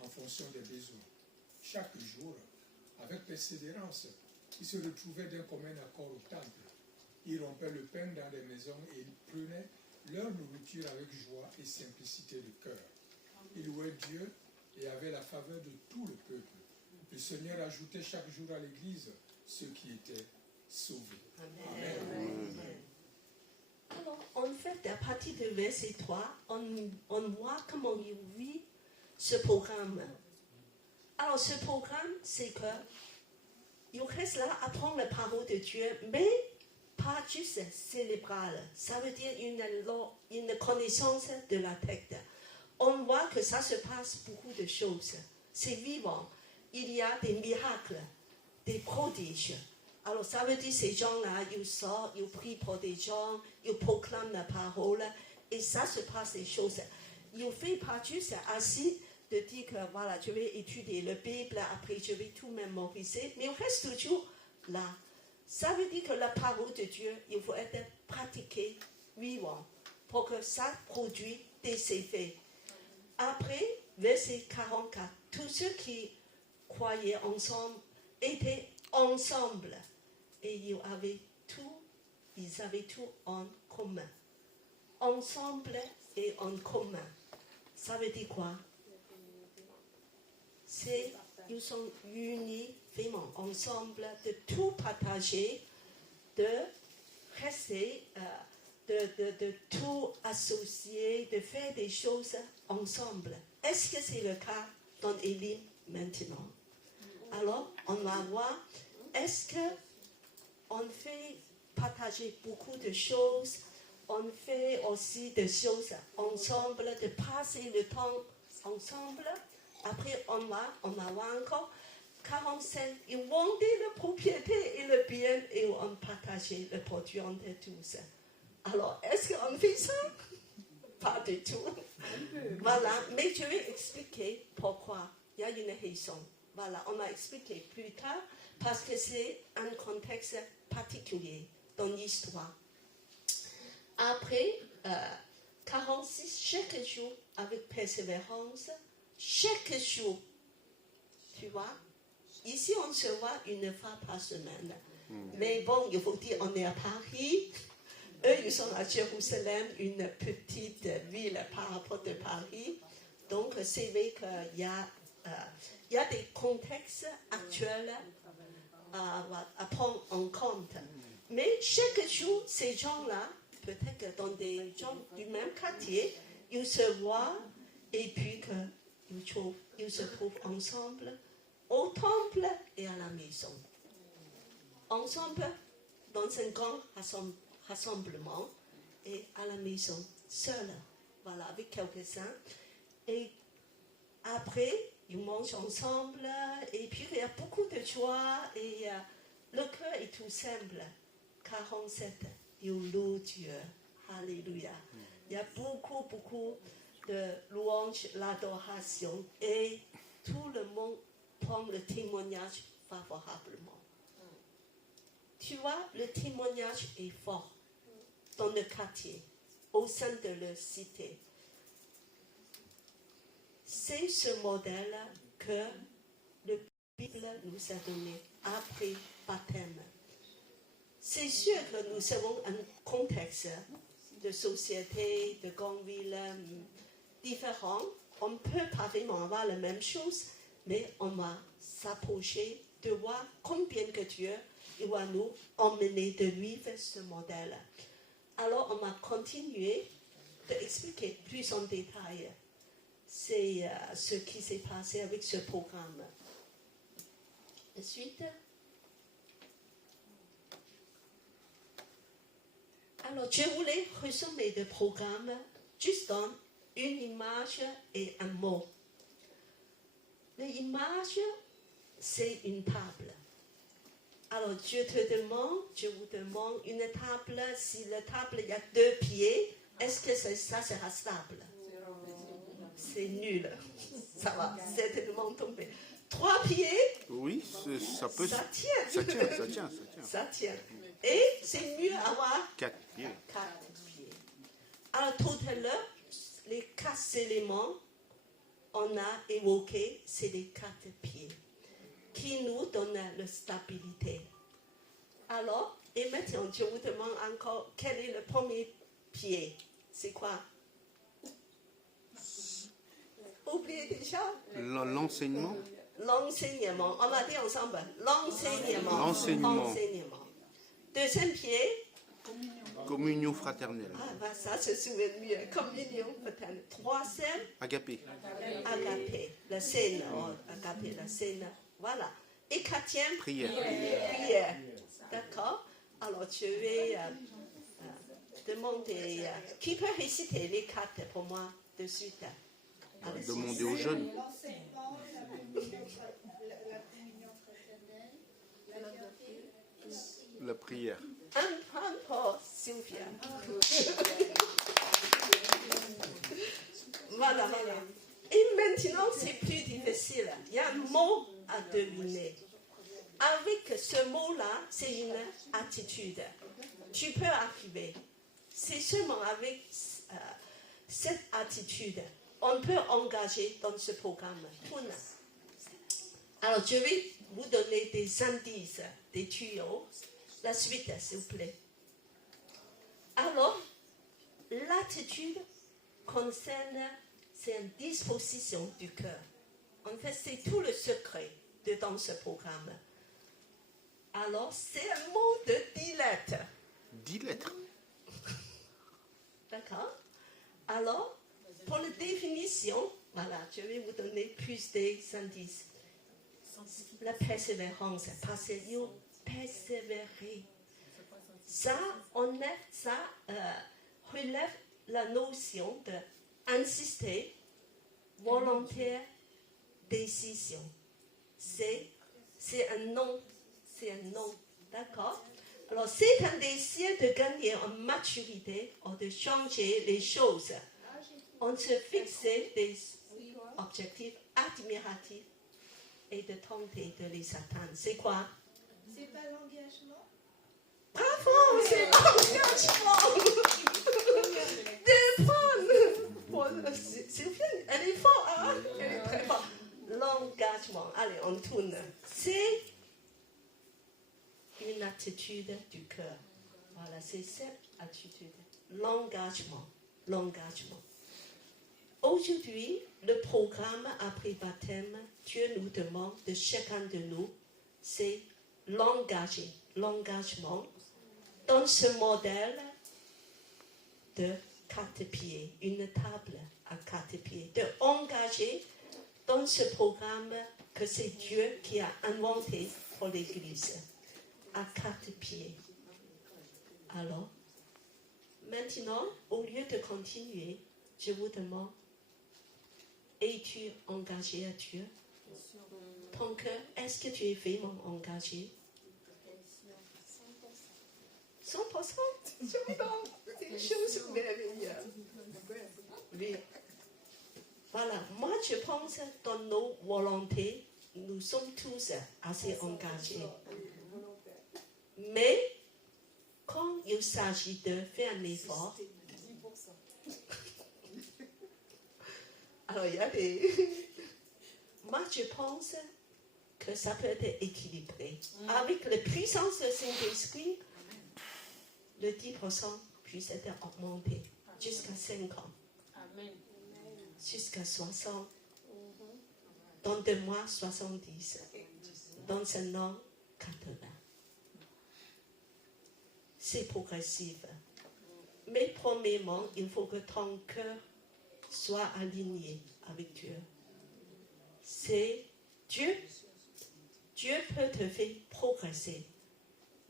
en fonction des besoins. Chaque jour, avec persévérance, ils se retrouvaient d'un commun accord au temple. Ils rompaient le pain dans les maisons et ils prenaient leur nourriture avec joie et simplicité de cœur. Ils louaient Dieu et avaient la faveur de tout le peuple. Le Seigneur ajoutait chaque jour à l'Église ceux qui étaient sauvés. Amen. Amen. Alors, en fait, à partir du verset 3, on voit comment il vit ce programme. Alors, ce programme, c'est que il reste là à apprendre la parole de Dieu, mais pas juste cérébrale. Ça veut dire une connaissance de la tête. On voit que ça se passe beaucoup de choses. C'est vivant. Il y a des miracles, des prodiges. Alors, ça veut dire ces gens-là, ils sortent, ils prient pour des gens, ils proclament la parole, et ça se passe des choses. Ils ne font pas juste assis de dire que voilà, je vais étudier la Bible, après je vais tout mémoriser, mais on reste toujours là. Ça veut dire que la parole de Dieu, il faut être pratiqué, vivant, pour que ça produise des effets. Après, verset 44, tous ceux qui croyaient ensemble étaient ensemble et ils avaient tout en commun. Ensemble et en commun. Ça veut dire quoi? Ils sont unis vraiment ensemble, de tout partager, de rester, de tout associer, de faire des choses ensemble. Est-ce que c'est le cas dans l'Église maintenant. Alors, on va voir, est-ce qu'on fait partager beaucoup de choses, on fait aussi des choses ensemble, de passer le temps ensemble. Après, on va voir encore 45, ils vendaient la propriété et le bien et on partageait le produit entre tous. Alors, est-ce qu'on fait ça? Pas du tout. Voilà, mais je vais expliquer pourquoi. Il y a une raison. Voilà, on va expliquer plus tard parce que c'est un contexte particulier dans l'histoire. Après 46, chaque jour, avec persévérance, chaque jour, tu vois, ici on se voit une fois par semaine. Mais bon, il faut dire, on est à Paris. Eux, ils sont à Jérusalem, une petite ville par rapport à Paris. Donc, c'est vrai qu'il y a des contextes actuels à prendre en compte. Mais chaque jour, ces gens-là, peut-être que dans des gens du même quartier, ils se voient et puis qu'ils se trouvent ensemble au temple et à la maison. Ensemble, dans un grand rassemblement et à la maison, seul, voilà, avec quelques-uns. Et après, ils mangent ensemble et puis il y a beaucoup de joie et le cœur est tout simple. 47, ils louent Dieu. Alléluia. Il y a beaucoup de louanges, l'adoration et tout le monde prend le témoignage favorablement. Tu vois, le témoignage est fort dans le quartier, au sein de la cité. C'est ce modèle que la Bible nous a donné après baptême. C'est sûr que nous avons un contexte de société, de grande ville différent. On ne peut pas vraiment avoir la même chose, mais on va s'approcher de voir combien que Dieu va nous emmener de vivre ce modèle. Alors, on va continuer d'expliquer plus en détail c'est ce qui s'est passé avec ce programme. Ensuite, alors je voulais résumer le programme juste dans une image et un mot. L'image, c'est une table. Alors je vous demande une table, si la table il y a 2 pieds, est-ce que ça sera stable? C'est nul. Ça va certainement tomber. 3 pieds? Oui, ça peut. Ça tient. Ça tient. Et c'est mieux avoir 4 pieds. 4 pieds. Alors tout à l'heure, les 4 éléments on a évoqué, c'est les 4 pieds qui nous donnent la stabilité. Alors, et maintenant, je vous demande encore, quel est le premier pied? C'est quoi? Oubliez déjà? L'enseignement. L'enseignement. On va dire ensemble. L'enseignement. Deuxième pied? Communion fraternelle. Ah, bah, ça se souvient mieux. Communion fraternelle. Troisième? Agapé. Agapé. La scène. Agapé, la scène. Voilà. Et quatrième? Prière. D'accord. Alors, je vais demander qui peut réciter les 4 pour moi de suite. Demander aux jeunes. L'enseignement, la communion fraternelle, l'agapé, La prière. Un point pour Sylvia. Voilà. Et maintenant, c'est plus difficile. Il y a un mot à deviner. Avec ce mot-là, c'est une attitude. Tu peux arriver. C'est seulement avec cette attitude on peut engager dans ce programme. Alors, je vais vous donner des indices, des tuyaux. La suite, s'il vous plaît. Alors, l'attitude concerne, c'est une disposition du cœur. En fait, c'est tout le secret dans ce programme. Alors, c'est un mot de 10 lettres. 10 lettres. D'accord? Alors, pour la définition, voilà, je vais vous donner plus des indices. La persévérance, parce qu'il faut persévérer. Ça relève la notion d'insister, volontaire, décision. C'est un nom. D'accord? Alors, c'est un désir de gagner en maturité ou de changer les choses. On se fixe des objectifs admiratifs et de tenter de les atteindre. C'est quoi? C'est pas l'engagement? Bravo, c'est l'engagement. Sylviane, elle est forte, hein? Elle est très forte. L'engagement, allez, on tourne. C'est une attitude du cœur. Voilà, c'est cette attitude. L'engagement. Aujourd'hui, le programme après baptême, Dieu nous demande de chacun de nous, c'est l'engagement dans ce modèle de 4 pieds, une table à 4 pieds, de engager dans ce programme que c'est Dieu qui a inventé pour l'Église, à 4 pieds. Alors, maintenant, au lieu de continuer, je vous demande, es-tu engagé à Dieu? Ton cœur, est-ce que tu es vraiment engagé? 100%? C'est une chose merveilleuse. Oui. Voilà, moi je pense dans nos volontés, nous sommes tous assez engagés. Mais quand il s'agit de faire un effort, alors il y a des... Moi je pense que ça peut être équilibré. Avec la puissance du Saint-Esprit, le 10% puisse être augmenté jusqu'à 50. Amen. Jusqu'à 60. Dans 2 mois, 70. Dans un an, 80. C'est progressif. Mais premièrement, il faut que ton cœur soit aligné avec Dieu. C'est Dieu. Dieu peut te faire progresser.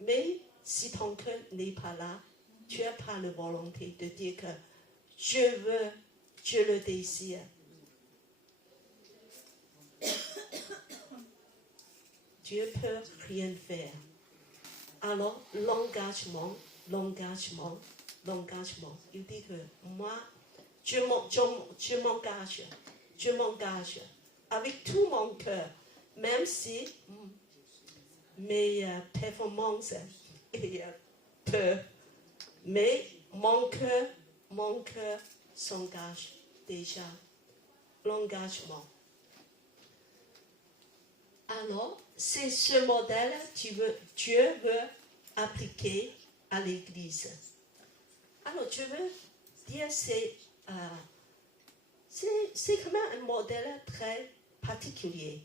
Mais si ton cœur n'est pas là, tu n'as pas la volonté de dire que je le désire. Dieu peut rien faire. Alors, l'engagement. Il dit que moi, je m'engage avec tout mon cœur, même si mes performances et peu. Mais mon cœur s'engage déjà. L'engagement. Alors, c'est ce modèle que Dieu veut appliquer à l'Église. Alors, je veux dire, c'est quand même un modèle très particulier.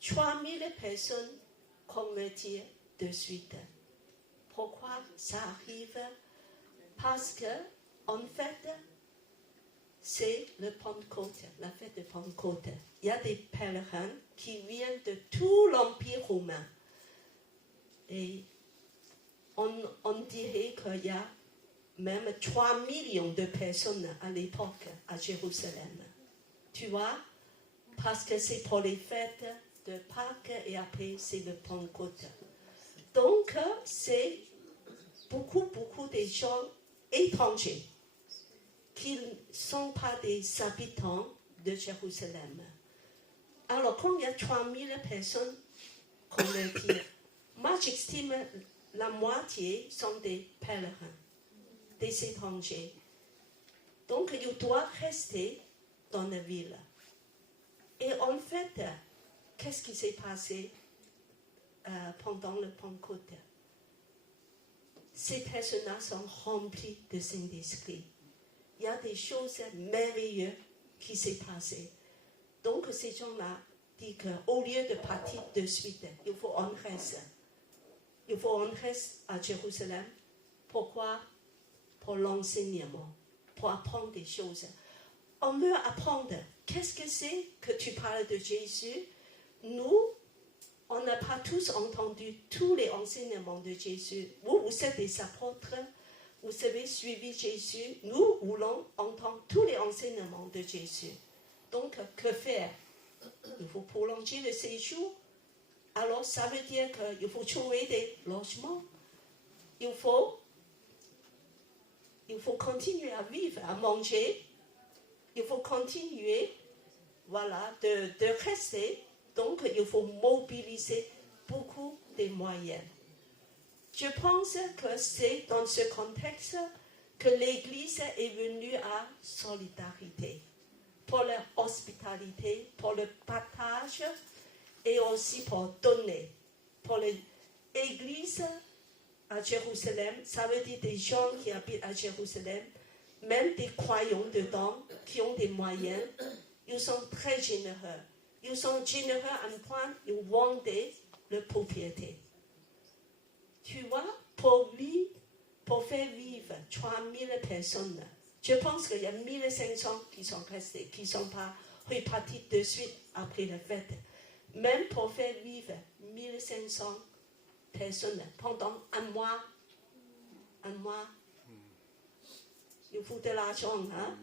3000 personnes converties de suite. Pourquoi ça arrive? Parce que, en fait, c'est le Pentecôte, la fête de Pentecôte. Il y a des pèlerins qui viennent de tout l'Empire romain. Et on dirait qu'il y a même 3 millions de personnes à l'époque à Jérusalem. Tu vois? Parce que c'est pour les fêtes de Pâques et après c'est le Pentecôte. Donc, c'est beaucoup de gens étrangers qui ne sont pas des habitants de Jérusalem. Alors, quand il y a 3000 personnes converties, moi j'estime la moitié sont des pèlerins, des étrangers. Donc, ils doivent rester dans la ville. Et en fait, qu'est-ce qui s'est passé pendant le Pentecôte? Ces personnes sont remplies de Saint-Esprit. Il y a des choses merveilleuses qui s'est passées. Donc, ces gens-là disent qu'au lieu de partir de suite, il faut en rester. Il faut en rester à Jérusalem. Pourquoi? Pour l'enseignement, pour apprendre des choses. On veut apprendre. Qu'est-ce que c'est que tu parles de Jésus? Nous, on n'a pas tous entendu tous les enseignements de Jésus. Vous êtes des apôtres, vous avez suivi Jésus. Nous voulons entendre tous les enseignements de Jésus. Donc, que faire? Il faut prolonger le séjour. Alors, ça veut dire qu'il faut trouver des logements. Il faut continuer à vivre, à manger. Il faut continuer, voilà, de rester. Donc, il faut mobiliser beaucoup de moyens. Je pense que c'est dans ce contexte que l'Église est venue à solidarité, pour l'hospitalité, pour le partage et aussi pour donner. Pour l'Église à Jérusalem, ça veut dire des gens qui habitent à Jérusalem, même des croyants dedans, qui ont des moyens, ils sont très généreux. Ils sont généreux à un point, ils vendaient leur propriété. Tu vois, pour faire vivre 3000 personnes, je pense qu'il y a 1500 qui sont restés, qui ne sont pas repartis de suite après la fête. Même pour faire vivre 1500 personnes pendant un mois, il faut de l'argent. Hein?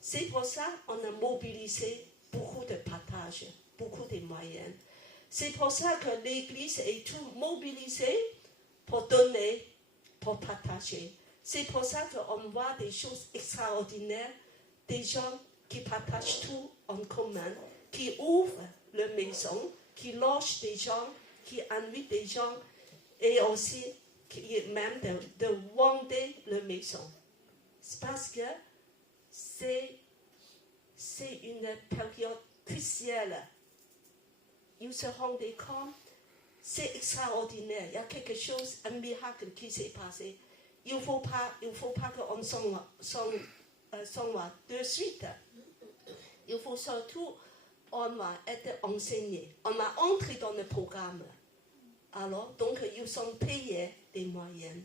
C'est pour ça qu'on a mobilisé beaucoup de partage, beaucoup de moyens. C'est pour ça que l'Église est tout mobilisée pour donner, pour partager. C'est pour ça qu'on voit des choses extraordinaires, des gens qui partagent tout en commun, qui ouvrent leur maison, qui logent des gens, qui invitent des gens, et aussi même de vendre leur maison. C'est parce que c'est une période cruciale. Ils se rendent compte, c'est extraordinaire. Il y a quelque chose, un miracle qui s'est passé. Il ne faut pas qu'on s'en va de suite. Il faut surtout, on va être enseigné. On va entrer dans le programme. Alors, donc, ils sont payés des moyens.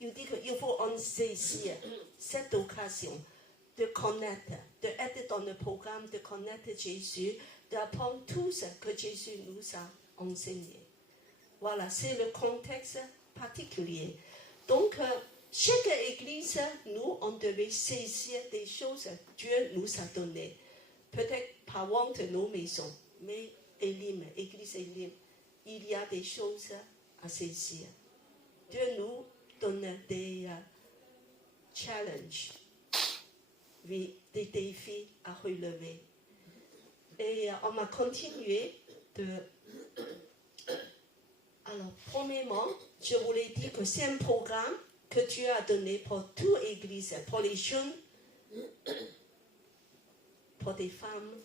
Il dit qu'il faut en saisir cette occasion de connaître, d'être dans le programme, de connaître Jésus, d'apprendre tout ce que Jésus nous a enseigné. Voilà, c'est le contexte particulier. Donc, chaque église, nous, on devait saisir des choses que Dieu nous a données. Peut-être pas vendre nos maisons, mais église Elim, il y a des choses à saisir. Dieu nous donne des challenges, des défis à relever. Et on va continuer de... Alors, premièrement, je voulais dire que c'est un programme que Dieu a donné pour toute église, pour les jeunes, pour des femmes,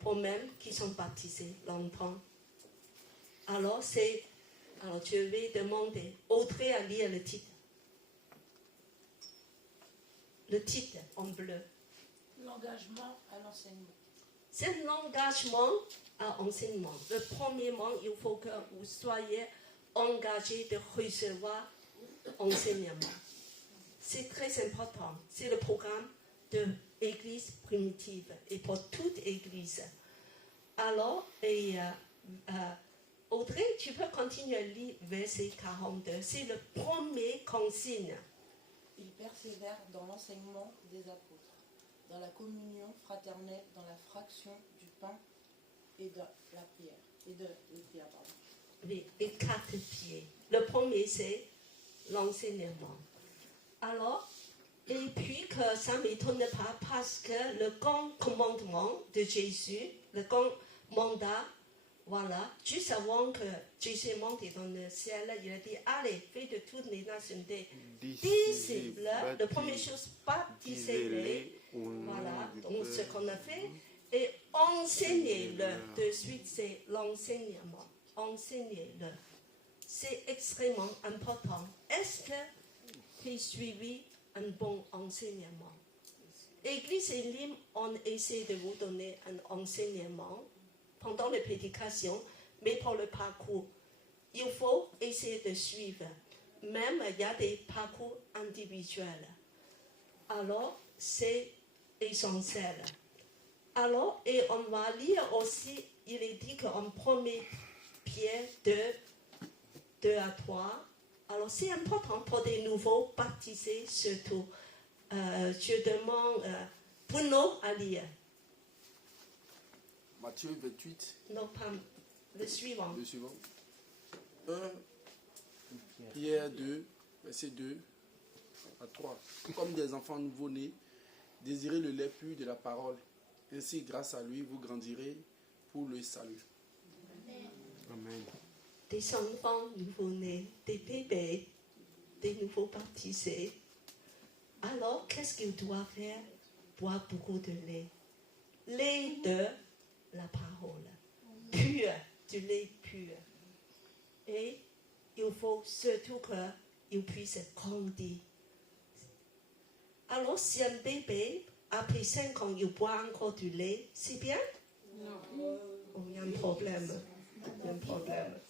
pour même qui sont baptisés longtemps. Alors, je vais demander Audrey à lire le titre. Le titre en bleu. L'engagement à l'enseignement. C'est l'engagement à l'enseignement. Le premièrement, il faut que vous soyez engagés de recevoir l'enseignement. C'est très important. C'est le programme de l'église primitive et pour toute église. Alors, Audrey, tu peux continuer à lire verset 42. C'est le premier consigne. Il persévère dans l'enseignement des apôtres, dans la communion fraternelle, dans la fraction du pain et de la prière. Les 4 pieds. Le premier, c'est l'enseignement. Alors, et puis que ça ne m'étonne pas parce que le grand commandement de Jésus, le grand mandat, voilà, juste avant que Jésus monte dans le ciel, il a dit, allez, faites de toutes les nations des disciples. La première chose, baptisez-les. Voilà, donc ce qu'on a fait. Et enseignez-le. De suite, c'est l'enseignement. Enseignez-le. C'est extrêmement important. Est-ce que tu as suivi un bon enseignement? Église Elim, on essaie de vous donner un enseignement pendant la prédication, mais pour le parcours, il faut essayer de suivre. Même il y a des parcours individuels. Alors, c'est essentiel. Alors, et on va lire aussi il est dit qu'en premier Pierre 2 à 3, alors c'est important pour des nouveaux baptisés surtout. Je demande Bruno à lire. Matthieu 28. Non, pas le suivant. Le suivant. 1 Pierre 2, verset 2 à 3. Comme des enfants nouveau-nés, désirez le lait pur de la parole. Ainsi, grâce à lui, vous grandirez pour le salut. Amen. Des enfants nouveau-nés, des bébés, des nouveaux baptisés. Alors, qu'est-ce qu'ils doivent faire? Boire beaucoup de lait. Lait de la parole. Pur, du lait pur. Et il faut surtout qu'ils puissent grandir. Alors, si un bébé, après 5 ans, il boit encore du lait, c'est bien? Non. Oh, il y a un problème. Il y a un problème.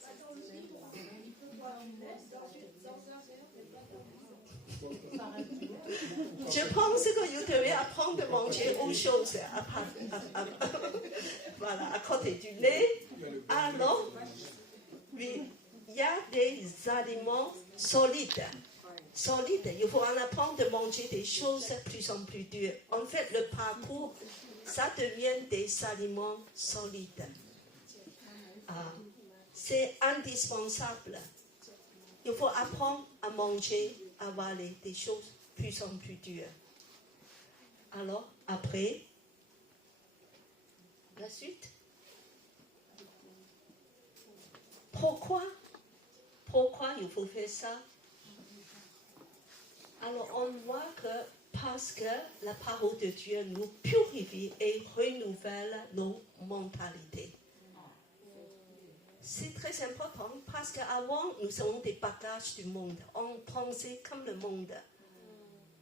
Je pense que vous devez apprendre à manger autre chose voilà, à côté du lait. Alors, oui, il y a des aliments solides. Il faut en apprendre à manger des choses de plus en plus dures. En fait, le parcours, ça devient des aliments solides. C'est indispensable. Il faut apprendre à manger, à avaler des choses de plus en plus dures. Alors, après, la suite. Pourquoi il faut faire ça? Alors, on voit que parce que la parole de Dieu nous purifie et renouvelle nos mentalités. C'est très important parce qu'avant, nous avons des bagages du monde. On pensait comme le monde.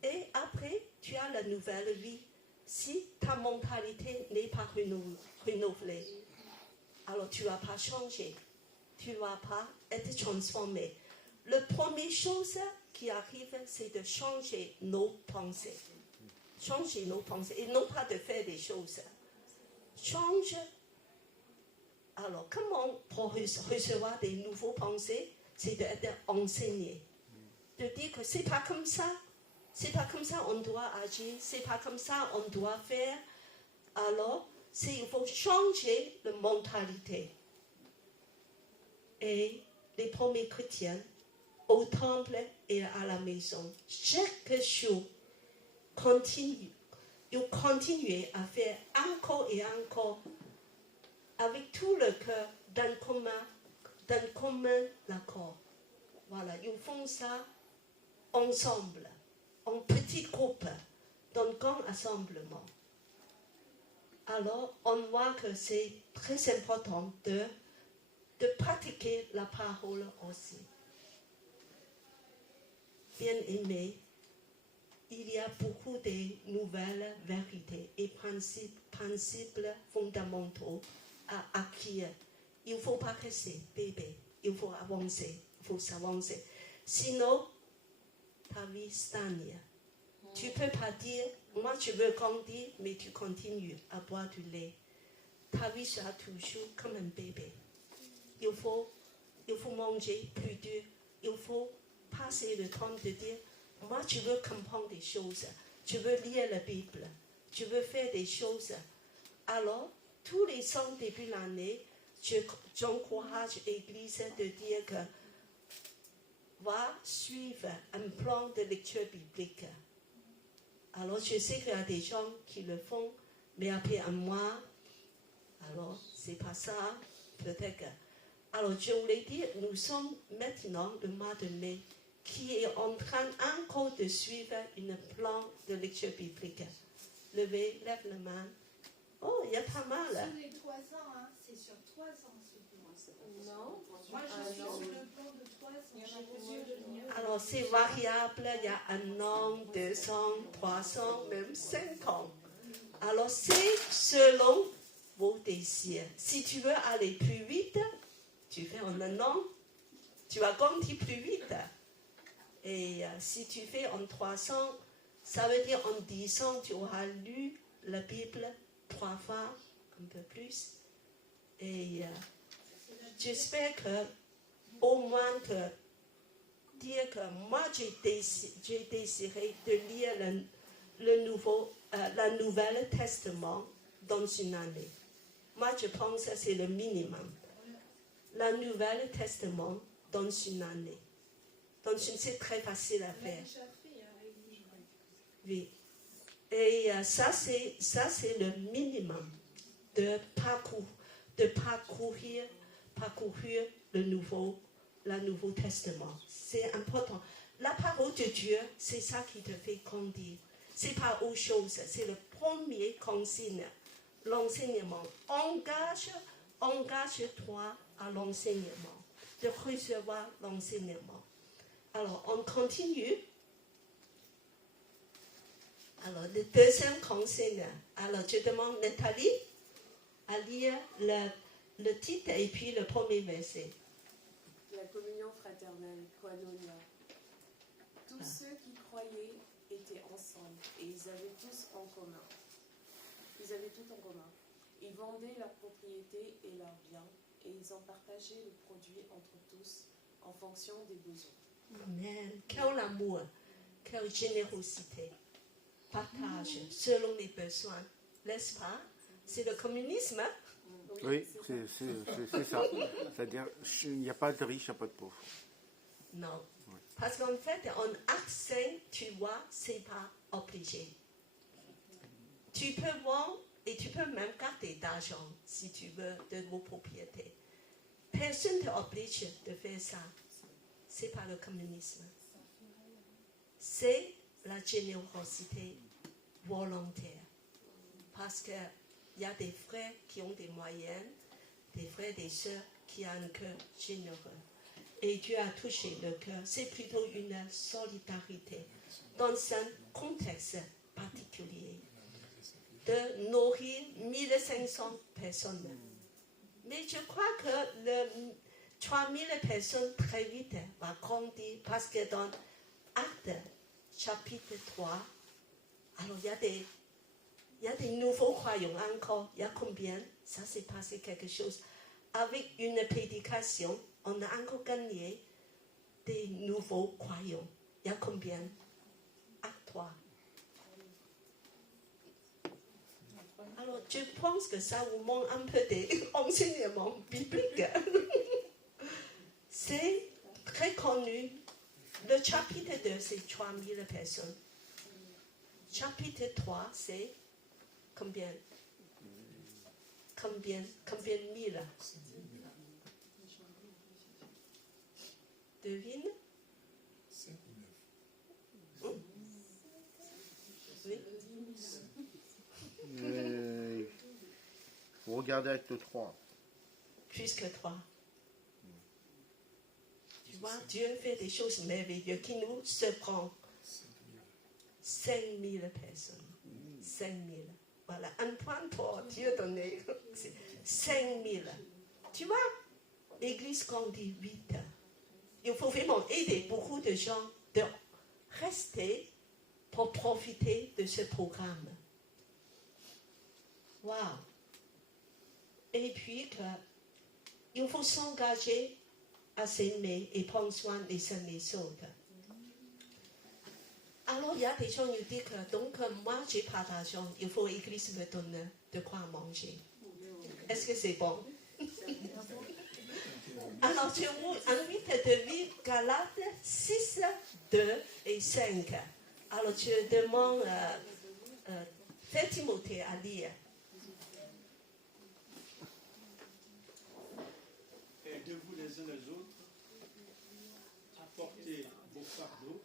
Et après, tu as la nouvelle vie. Si ta mentalité n'est pas renouvelée, alors tu ne vas pas changer. Tu ne vas pas être transformé. La première chose qui arrive, c'est de changer nos pensées. Changer nos pensées et non pas de faire des choses. Change. Alors, comment pour recevoir des nouveaux pensées? C'est d'être enseigné. De dire que c'est pas comme ça on doit agir, c'est pas comme ça on doit faire. Alors, il faut changer la mentalité. Et les premiers chrétiens, au temple et à la maison, chaque jour, ils continuaient à faire encore et encore, avec tout le cœur, d'un commun accord. Voilà, ils font ça ensemble, en petits groupes, dans grand assemblement. Alors, on voit que c'est très important de pratiquer la parole aussi. Bien-aimés, il y a beaucoup de nouvelles vérités et principes fondamentaux à acquérir. Il ne faut pas rester bébé, il faut avancer, il faut s'avancer. Sinon, ta vie stagne. Tu ne peux pas dire, moi je veux grandir, mais tu continues à boire du lait. Ta vie sera toujours comme un bébé. Il faut manger plus dur, il faut passer le temps de dire, moi je veux comprendre des choses, je veux lire la Bible, je veux faire des choses. Alors, tous les ans début l'année, j'encourage l'Église de dire que va suivre un plan de lecture biblique. Alors, je sais qu'il y a des gens qui le font, mais après un mois, alors, c'est pas ça, peut-être. Alors, je voulais dire, nous sommes maintenant le mois de mai, qui est en train encore de suivre un plan de lecture biblique. Lève la main. Oh, il y a pas mal. Sur les 3 ans, hein, c'est sur 3 ans ce plan. Non, moi je suis sur le plan de 3 ans. Alors c'est variable, il y a 1 an, 2 ans, 3 ans, même 5 ans. Alors c'est selon vos désirs. Si tu veux aller plus vite, tu fais en 1 an, tu vas grandir plus vite. Et si tu fais en 3 ans, ça veut dire en 10 ans, tu auras lu la Bible 3 fois, un peu plus. Et j'espère que, au moins, dire que moi, j'ai désiré de lire la Nouvelle Testament dans une année. Moi, je pense que c'est le minimum. La Nouvelle Testament dans une année. C'est très facile à faire. Oui. Et ça, c'est le minimum de parcourir le Nouveau Testament. C'est important. La parole de Dieu, c'est ça qui te fait grandir. C'est pas autre chose. C'est le premier consigne. L'enseignement. Engage-toi à l'enseignement. De recevoir l'enseignement. Alors, on continue. Alors, le deuxième conseil. Alors, je demande Nathalie à lire le titre et puis le premier verset. La communion fraternelle, Koinonia. Tous ceux qui croyaient étaient ensemble et ils avaient tous en commun. Ils avaient tout en commun. Ils vendaient leurs propriétés et leurs biens et ils en partageaient le produit entre tous en fonction des besoins. Amen. Quel amour, quelle générosité. Partage selon les besoins. N'est-ce pas? C'est le communisme. Oui, c'est ça. C'est-à-dire, il n'y a pas de riche, il n'y a pas de pauvre. Non. Parce qu'en fait, en accès, tu vois, c'est pas obligé. Tu peux vendre et tu peux même garder d'argent si tu veux de vos propriétés. Personne ne t'oblige de faire ça. C'est pas le communisme. C'est la générosité volontaire. Parce qu'il y a des frères qui ont des moyens, des frères et des sœurs qui ont un cœur généreux. Et Dieu a touché le cœur. C'est plutôt une solidarité dans un contexte particulier. De nourrir 1500 personnes. Mais je crois que le 3000 personnes très vite va grandir parce que dans Actes chapitre 3, alors il y a des nouveaux croyants encore. Il y a combien? Ça s'est passé quelque chose. Avec une prédication, on a encore gagné des nouveaux croyants. Il y a combien? Acte 3. Alors, je pense que ça vous manque un peu d'enseignement biblique. C'est très connu. Le chapitre 2, c'est 3000 personnes. Chapitre 3, c'est combien? Combien mille? Devine? 5 ou 9. Oui. Vous regardez avec le 3. Plus que 3. Tu vois, Dieu fait des choses merveilleuses qui nous surprennent. 5000 personnes. 5000. Voilà, un point pour Dieu donné. 5000. Tu vois, l'église grandit vite. Il faut vraiment aider beaucoup de gens de rester pour profiter de ce programme. Waouh! Et puis, il faut s'engager à s'aimer et prendre soin des uns des autres. Alors, il y a des gens qui disent que, donc, moi, j'ai pas d'argent, il faut que l'église me donne de quoi manger. Est-ce que c'est bon? Alors, je vous invite de lire Galates 6, 2 et 5. Alors, je demande Frère Timothée à lire. Aidez-vous les uns les autres à porter vos fardeaux.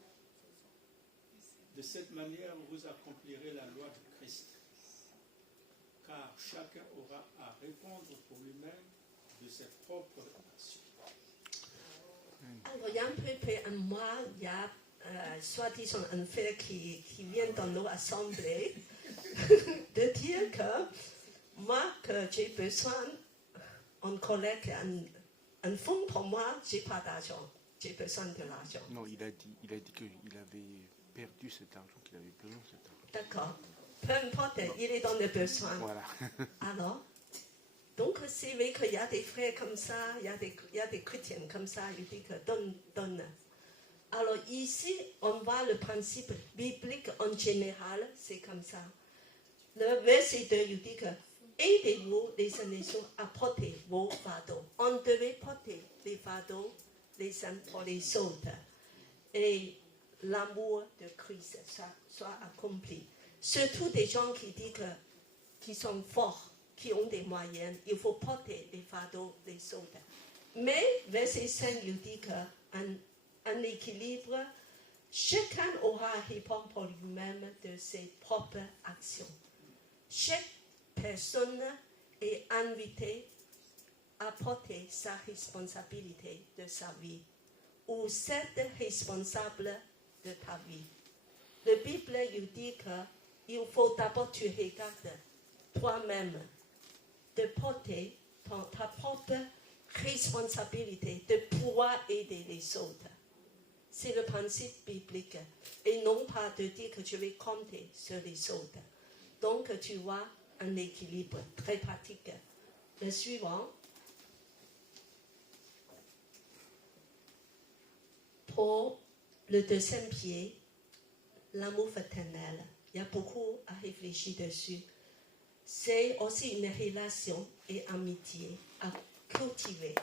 De cette manière, vous accomplirez la loi de Christ. Car chacun aura à répondre pour lui-même de ses propres actions. Alors, il y a à peu près un mois, il y a soi-disant un frère qui vient dans nos assemblées de dire que moi, que j'ai besoin, on collecte un fonds pour moi, j'ai pas d'argent. J'ai besoin de l'argent. Non, il a dit qu'il avait perdu cet argent, qu'il avait besoin de cet argent. D'accord. Peu importe, il est dans le besoin. Voilà. Alors, Donc c'est vrai qu'il y a des frères comme ça, il y a des chrétiens comme ça, ils disent que donne. Alors ici, on voit le principe biblique en général, c'est comme ça. Le verset 2, il dit que aidez-vous les uns les autres à porter vos fardeaux. On devait porter les fardeaux les uns pour les autres. Et l'amour de Christ soit accompli. Surtout des gens qui disent qui sont forts, qui ont des moyens, il faut porter les fardeaux des autres. Mais verset 5, il dit qu'un équilibre, chacun aura à répondre pour lui-même de ses propres actions. Chaque personne est invitée à porter sa responsabilité de sa vie ou être responsable de ta vie. La Bible il dit qu'il faut d'abord tu regardes toi-même de porter ta propre responsabilité de pouvoir aider les autres. C'est le principe biblique et non pas de dire que je vais compter sur les autres. Donc tu vois un équilibre très pratique. Le suivant. Pour le deuxième pied, l'amour fraternel. Il y a beaucoup à réfléchir dessus. C'est aussi une relation et amitié à cultiver.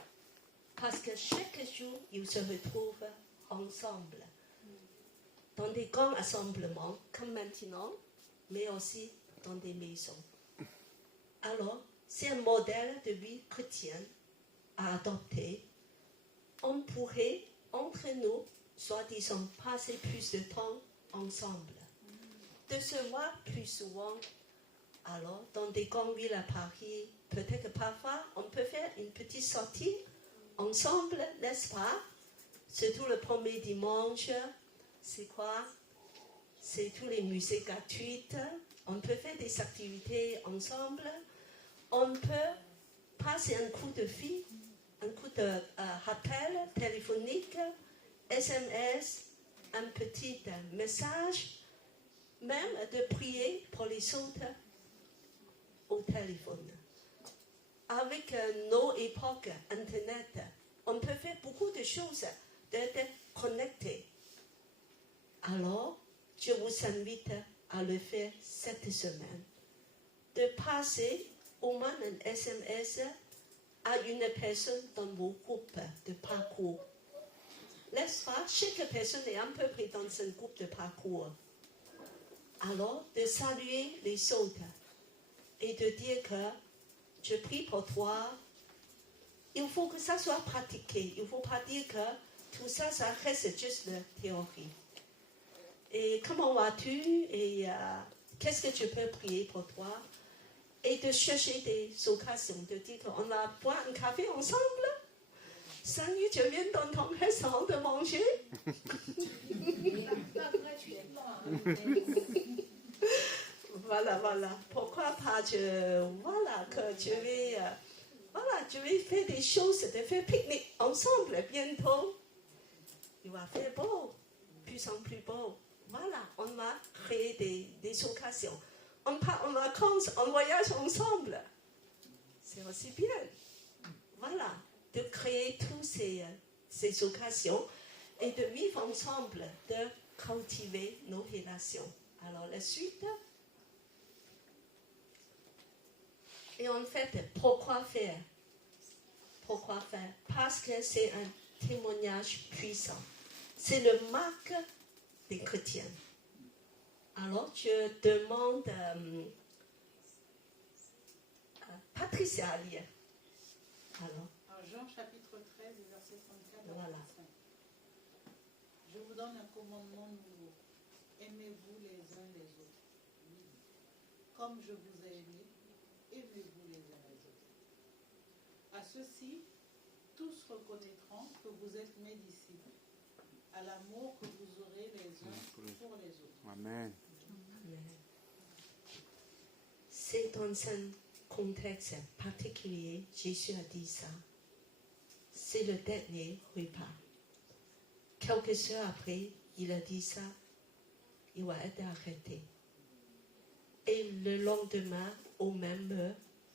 Parce que chaque jour, ils se retrouvent ensemble. Dans des grands rassemblements, comme maintenant, mais aussi dans des maisons. Alors, c'est un modèle de vie chrétienne à adopter. On pourrait, entre nous, soi-disant, passer plus de temps ensemble. De se voir plus souvent. Alors, dans des grandes villes à Paris, peut-être que parfois, on peut faire une petite sortie ensemble, n'est-ce pas? Surtout le premier dimanche, c'est quoi? C'est tous les musées gratuits. On peut faire des activités ensemble. On peut passer un coup de fil, un coup de rappel téléphonique, SMS, un petit message, même de prier pour les autres au téléphone. Avec nos époques Internet, on peut faire beaucoup de choses, d'être connecté. Alors, je vous invite à le faire cette semaine. De passer au moins un SMS à une personne dans vos groupes de parcours. N'est-ce pas? Chaque personne est un peu pris dans un groupe de parcours. Alors, de saluer les autres et de dire que je prie pour toi. Il faut que ça soit pratiqué. Il ne faut pas dire que tout ça, ça reste juste la théorie. Et comment vas-tu? Et qu'est-ce que je peux prier pour toi? Et de chercher des occasions, de dire qu'on va boire un café ensemble. Salut, je viens dans ton restaurant de manger. Pas gratuitement. Voilà. Pourquoi pas que je vais faire des choses, de faire pique-nique ensemble bientôt. Il va faire beau, plus en plus beau. Voilà, on va créer des occasions. On part en vacances, on voyage ensemble. C'est aussi bien. Voilà, de créer toutes ces occasions et de vivre ensemble, de cultiver nos relations. Alors la suite. Et en fait, pourquoi faire? Pourquoi faire? Parce que c'est un témoignage puissant. C'est le marque des chrétiens. Alors, je demande à Patricia à lire. Alors. En Jean chapitre 13, verset 34 à Voilà. 35. Je vous donne un commandement nouveau. Aimez-vous les uns les autres. Comme je vous ai aimé, aimez-vous les uns les autres. À ceci, tous reconnaîtront que vous êtes mes disciples, à l'amour que vous aurez les uns pour les autres. Amen. C'est dans un contexte particulier, Jésus a dit ça. C'est le dernier repas. Quelques heures après, il a dit ça. Il va être arrêté. Et le lendemain,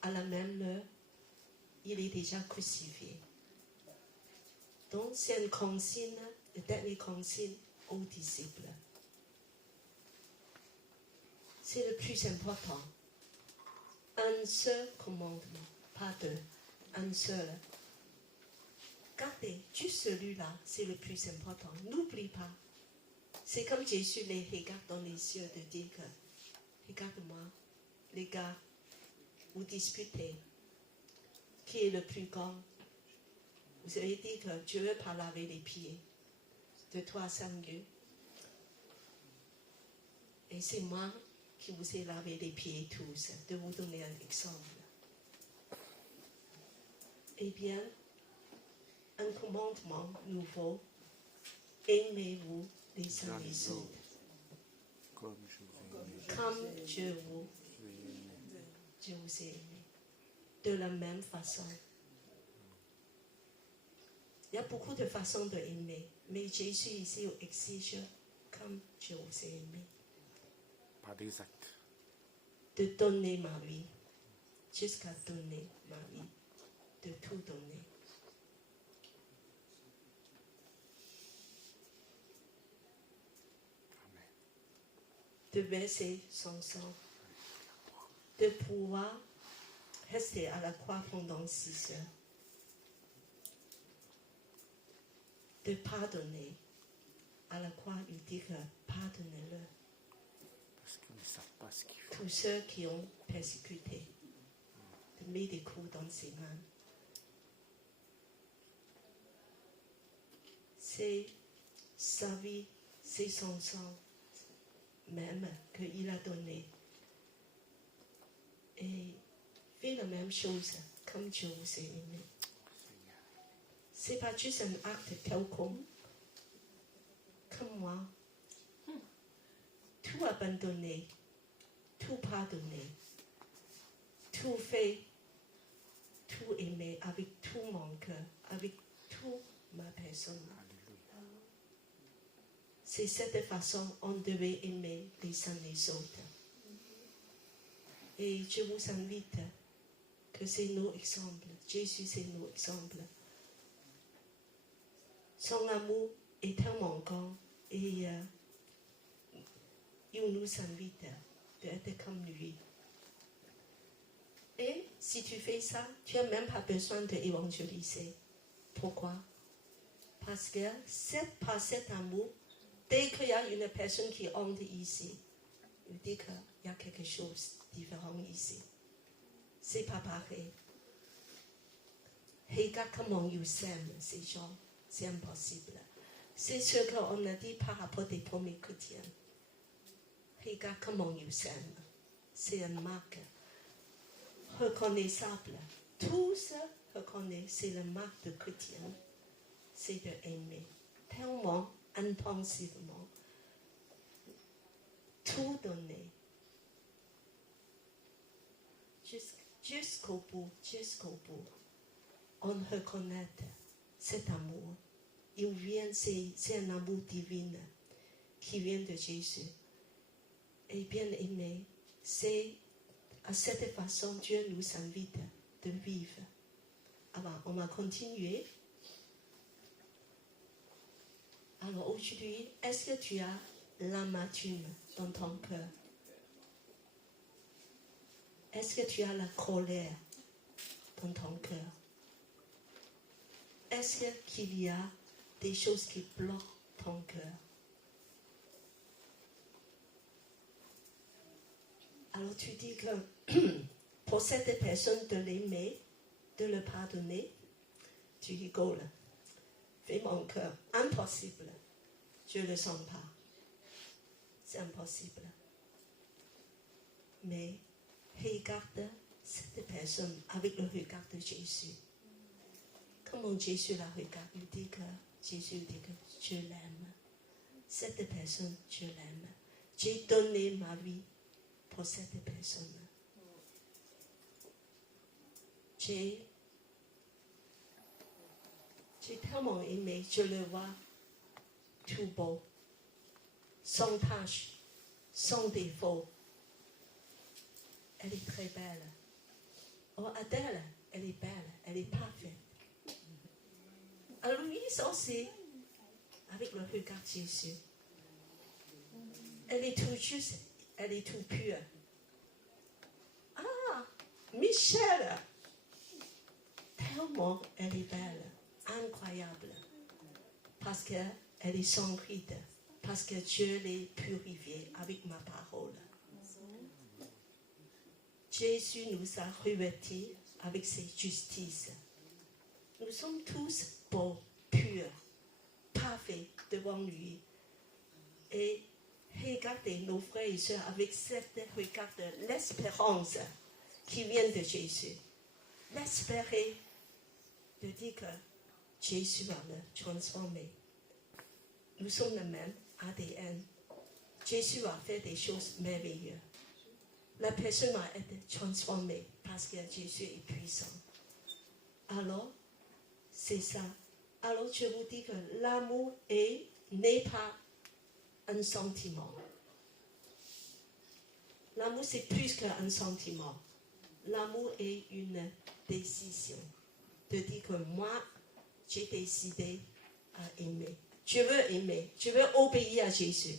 à la même heure, il est déjà crucifié. Donc, c'est une consigne, la dernière consigne aux disciples. C'est le plus important. Un seul commandement, pas deux, un seul. Gardez, juste celui-là, c'est le plus important. N'oublie pas. C'est comme Jésus les regarde dans les yeux de dire que, regarde-moi, les gars, vous disputez. Qui est le plus grand? Vous avez dit que Dieu ne veut pas laver les pieds de toi, Samuel. Et c'est moi qui vous ai lavé les pieds tous, de vous donner un exemple. Eh bien, un commandement nouveau, aimez-vous les uns les autres. Comme je vous ai aimé. Comme je vous ai aimé. De la même façon. Il y a beaucoup de façons d'aimer, mais Jésus ici exige comme je vous ai aimé. Par des actes. De donner ma vie, jusqu'à donner ma vie, de tout donner. De verser son sang, de pouvoir rester à la croix pendant 6 heures, de pardonner. À la croix, il dit que pardonnez-le. Parce qu'ils ne savent pas ce qu'ils font. Tous ceux qui ont persécuté, de mettre des coups dans ses mains. C'est sa vie, c'est son sang même qu'il a donné. Et fait la même chose comme Dieu vous a aimé. C'est pas juste un acte quelconque. Comme moi, tout abandonné, tout pardonné, tout fait, tout aimé avec tout mon cœur, avec toute ma personne. C'est cette façon on devait aimer les uns les autres. Et je vous invite que c'est nos exemples. Jésus, c'est nos exemples. Son amour est tellement grand et il nous invite d'être comme lui. Et si tu fais ça, tu n'as même pas besoin d'évangéliser. Pourquoi? Parce que par cet amour, dès qu'il y a une personne qui entre ici, il dit qu'il y a quelque chose de différent ici. C'est pas pareil. Regarde comment ils s'aiment, ces gens. C'est impossible. C'est ce qu'on a dit par rapport des premiers chrétiens. Regarde comment ils s'aiment. C'est une marque reconnaissable. Tous reconnaissent, c'est la marque de chrétien. C'est d'aimer tellement intensivement. Tout donner. Jusqu'au bout. On reconnaît cet amour. Il vient, c'est un amour divin qui vient de Jésus. Et bien aimé, c'est à cette façon Dieu nous invite de vivre. Alors, on va continuer. Alors aujourd'hui, est-ce que tu as l'amertume dans ton cœur? Est-ce que tu as la colère dans ton cœur? Est-ce qu'il y a des choses qui bloquent ton cœur? Alors tu dis que pour cette personne de l'aimer, de le pardonner, tu rigoles. Fais mon cœur. Impossible. Je ne le sens pas. C'est impossible. Mais regarde cette personne avec le regard de Jésus. Comment Jésus la regarde? Jésus dit que je l'aime. Cette personne, je l'aime. J'ai donné ma vie pour cette personne. J'ai tellement aimé, je le vois tout beau, sans tache, sans défaut. Elle est très belle. Oh, Adèle, elle est belle, elle est parfaite. Alors Louise aussi, avec le regard de Jésus, elle est tout juste, elle est tout pure. Ah, Michel, tellement elle est belle, incroyable, parce qu'elle est sans ride, parce que Dieu l'est purifiée avec ma parole. Jésus nous a revêtis avec ses justices. Nous sommes tous beaux, purs, parfaits devant lui. Et regardez nos frères et sœurs avec cette regard de l'espérance qui vient de Jésus. L'espérer de dire que Jésus va le transformer. Nous sommes le même ADN. Jésus va faire des choses merveilleuses. La personne va être transformée parce que Jésus est puissant. Alors, c'est ça. Alors, je vous dis que l'amour n'est pas un sentiment. L'amour, c'est plus qu'un sentiment. L'amour est une décision. De dire que moi, j'ai décidé à aimer. Je veux aimer. Je veux obéir à Jésus.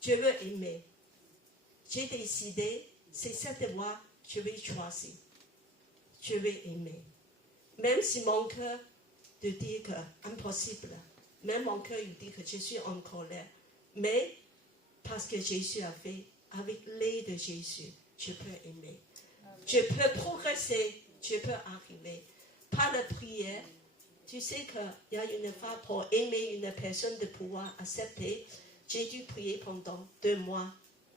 Je veux aimer. J'ai décidé, c'est cette voie que je vais choisir. Je vais aimer. Même si mon cœur te dit que impossible. Même mon cœur il dit que je suis en colère. Mais parce que Jésus a fait, avec l'aide de Jésus, je peux aimer. Je peux progresser. Je peux arriver. Par la prière, tu sais qu'il y a une fois pour aimer une personne de pouvoir accepter. J'ai dû prier pendant 2 mois,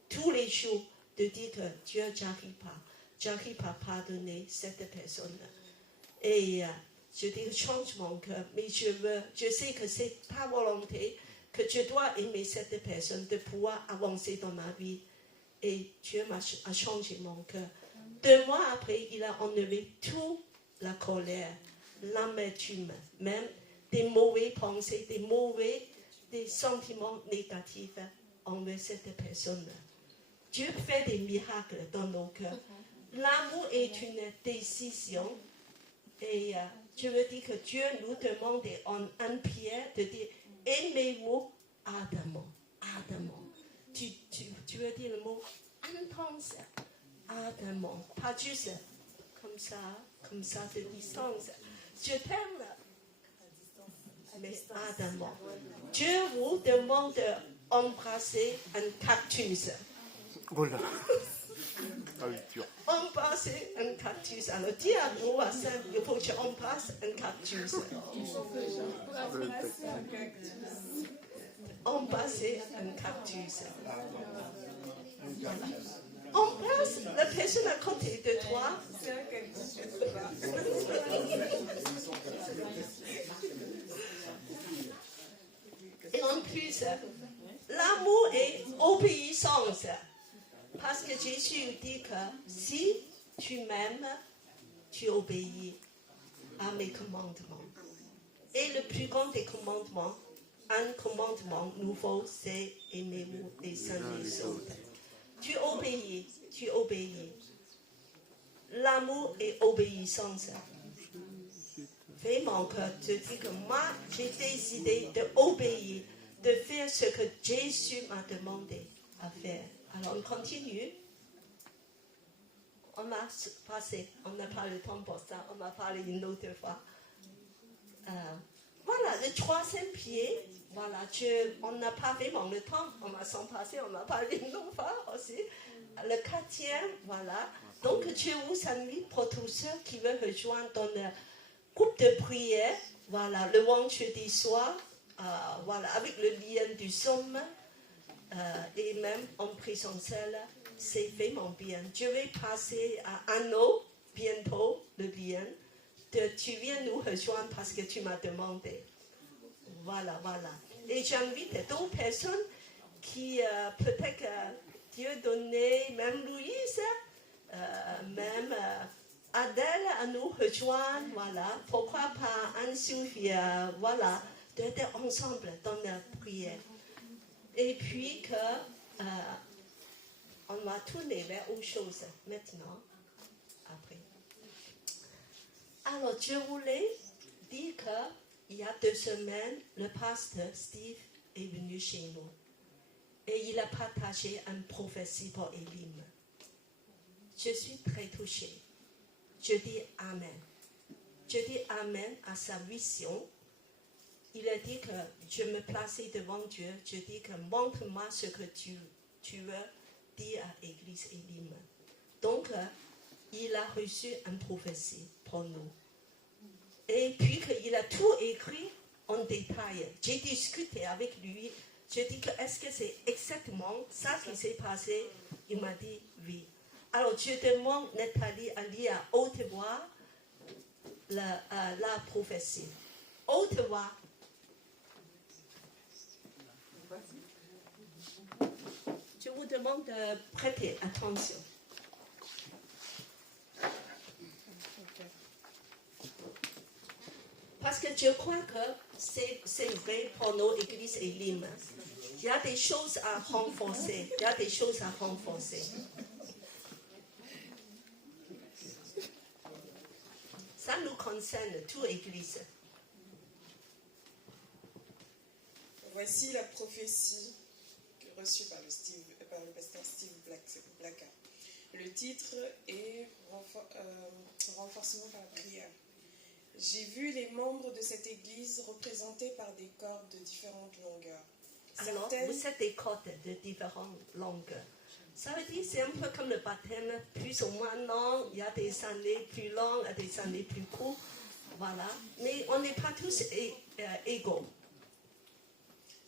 tous les jours, de dire que Dieu, j'arrive pas à pardonner cette personne. Et je dis, change mon cœur, mais je sais que c'est pas volonté, que je dois aimer cette personne, de pouvoir avancer dans ma vie. Et Dieu a changé mon cœur. 2 mois après, il a enlevé toute la colère, l'amertume, même des mauvaises pensées, des sentiments négatifs envers cette personne. Dieu fait des miracles dans nos cœurs. L'amour est une décision. Et je veux dire que Dieu nous demande en une prière de dire aimez-vous ardemment. Ardemment. Tu veux dire le mot intense. Ardemment. Pas juste comme ça de distance. Je t'aime. Mais ardemment. Dieu vous demande d'embrasser un cactus. Oh là. Ah oui, dur. Embrasser un cactus. Alors, dis à vous, à ça, il faut que tu embrasses un cactus. Embrasser un cactus. Voilà. Embrasse la personne à côté de toi. Et en plus, l'amour est obéissance. Parce que Jésus dit que si tu m'aimes, tu obéis à mes commandements. Et le plus grand des commandements, un commandement nouveau, c'est aimez-vous les uns les autres. Tu obéis. L'amour est obéissance. Vraiment, que tu dis que moi, j'ai décidé d'obéir, de faire ce que Jésus m'a demandé à faire. Alors, on continue. On a passé, on n'a pas le temps pour ça, on va parler une autre fois. Voilà, le 3e pied, voilà, on n'a pas vraiment le temps, on va s'en passer, on va parler une autre fois aussi. Le 4e, voilà. Donc, je vous invite pour tous ceux qui veulent rejoindre dans le groupe de prière, voilà, le vendredi soir, voilà, avec le lien du somme. Et même en présentiel, c'est vraiment bien. Je vais passer à Anno bientôt le lien. Tu viens nous rejoindre parce que tu m'as demandé. Voilà. Et j'invite d'autres personnes qui peut-être Dieu donnait, même Louise, même Adèle à nous rejoindre. Voilà. Pourquoi pas Anne-Sophie, voilà, d'être ensemble dans la prière. Et puis on va tourner vers autre chose maintenant, après. Alors, je voulais dire qu'il y a 2 semaines, le pasteur Steve est venu chez nous et il a partagé une prophétie pour Elim. Je suis très touchée. Je dis Amen. Je dis Amen à sa vision. Il a dit que je me plaçais devant Dieu. Je dis que montre-moi ce que tu veux dire à l'église Elim. Donc, il a reçu une prophétie pour nous. Et puis qu'il a tout écrit en détail. J'ai discuté avec lui. Je dis que est-ce que c'est exactement ça qui s'est passé? Il m'a dit oui. Alors je demande Nathalie à lire à haute voix la prophétie. Haute voix. Je vous demande de prêter attention. Parce que je crois que c'est vrai pour nos églises Elim. Il y a des choses à renforcer. Il y a des choses à renforcer. Ça nous concerne, toute église. Voici la prophétie reçue par le pasteur Steve Blacka. Le titre est Renforcement par la prière. J'ai vu les membres de cette église représentés par des cordes de différentes longueurs. Alors, vous êtes des cordes de différentes longueurs. Ça veut dire que c'est un peu comme le baptême, plus ou moins long. Il y a des années plus longues et des années plus courtes. Voilà. Mais on n'est pas tous égaux.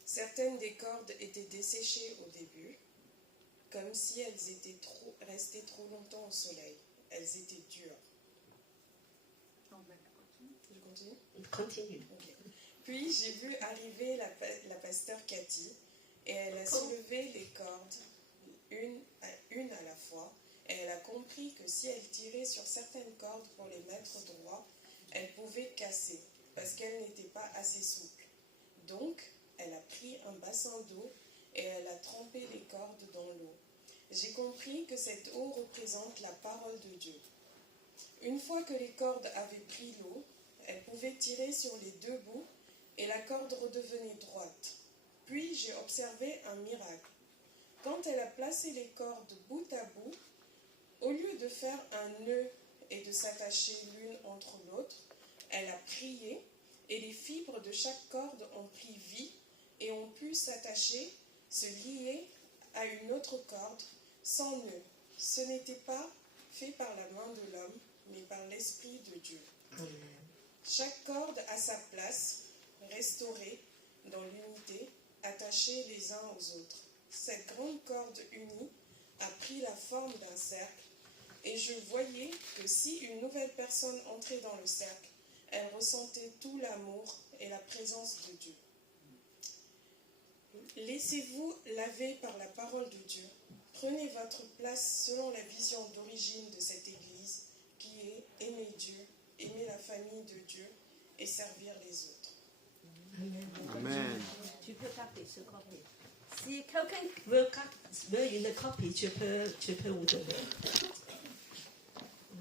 Certaines des cordes étaient desséchées au début, comme si elles étaient restées trop longtemps au soleil. Elles étaient dures. Je continue ? Continue. Okay. Puis j'ai vu arriver la pasteur Cathy et elle a soulevé les cordes une à la fois et elle a compris que si elle tirait sur certaines cordes pour les mettre droits, elles pouvaient casser parce qu'elles n'étaient pas assez souples. Donc, elle a pris un bassin d'eau et elle a trempé les cordes dans l'eau. J'ai compris que cette eau représente la parole de Dieu. Une fois que les cordes avaient pris l'eau, elle pouvait tirer sur les 2 bouts et la corde redevenait droite. Puis j'ai observé un miracle. Quand elle a placé les cordes bout à bout, au lieu de faire un nœud et de s'attacher l'une entre l'autre, elle a prié et les fibres de chaque corde ont pris vie et ont pu s'attacher, se lier à une autre corde sans nœud. Ce n'était pas fait par la main de l'homme, mais par l'Esprit de Dieu. Chaque corde a sa place, restaurée dans l'unité, attachée les uns aux autres. Cette grande corde unie a pris la forme d'un cercle, et je voyais que si une nouvelle personne entrait dans le cercle, elle ressentait tout l'amour et la présence de Dieu. Laissez-vous laver par la parole de Dieu. Prenez votre place selon la vision d'origine de cette Église, qui est aimer Dieu, aimer la famille de Dieu et servir les autres. Amen. Tu peux taper ce copie. Si quelqu'un veut une copie, tu peux vous donner.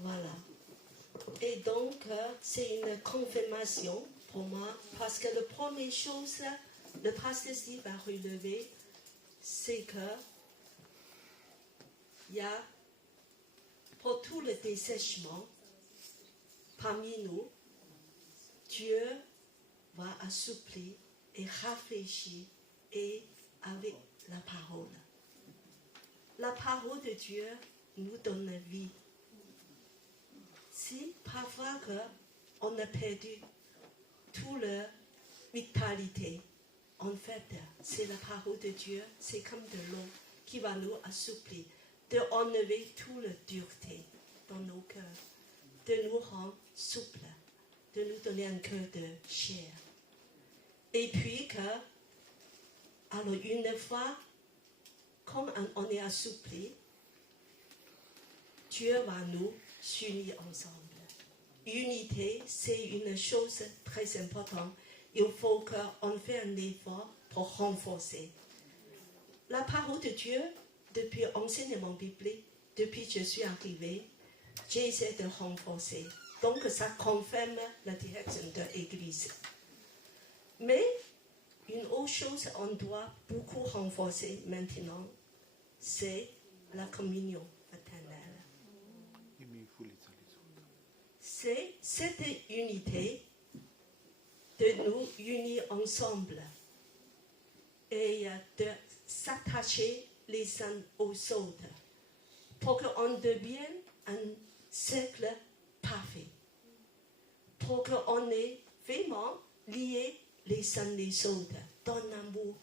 Voilà. Et donc, c'est une confirmation pour moi, parce que la première chose, le pasteur Steve a relevé, c'est que il y a, pour tout le dessèchement, parmi nous, Dieu va assouplir et rafraîchir et avec la parole. La parole de Dieu nous donne la vie. Si parfois on a perdu toute la vitalité, en fait, c'est la parole de Dieu, c'est comme de l'eau qui va nous assouplir, de enlever toute la dureté dans nos cœurs, de nous rendre souples, de nous donner un cœur de chair. Et puis alors une fois, comme on est assoupli, Dieu va nous unir ensemble. Unité, c'est une chose très importante. Il faut qu'on fasse un effort pour renforcer. La parole de Dieu, depuis l'enseignement biblique, depuis que je suis arrivée, j'ai essayé de renforcer. Donc ça confirme la direction de l'Église. Mais une autre chose qu'on doit beaucoup renforcer maintenant, c'est la communion fraternelle. C'est cette unité de nous unir ensemble et de s'attacher les uns aux autres pour qu'on devienne un cercle parfait, pour qu'on est vraiment liés les uns les autres dans l'amour.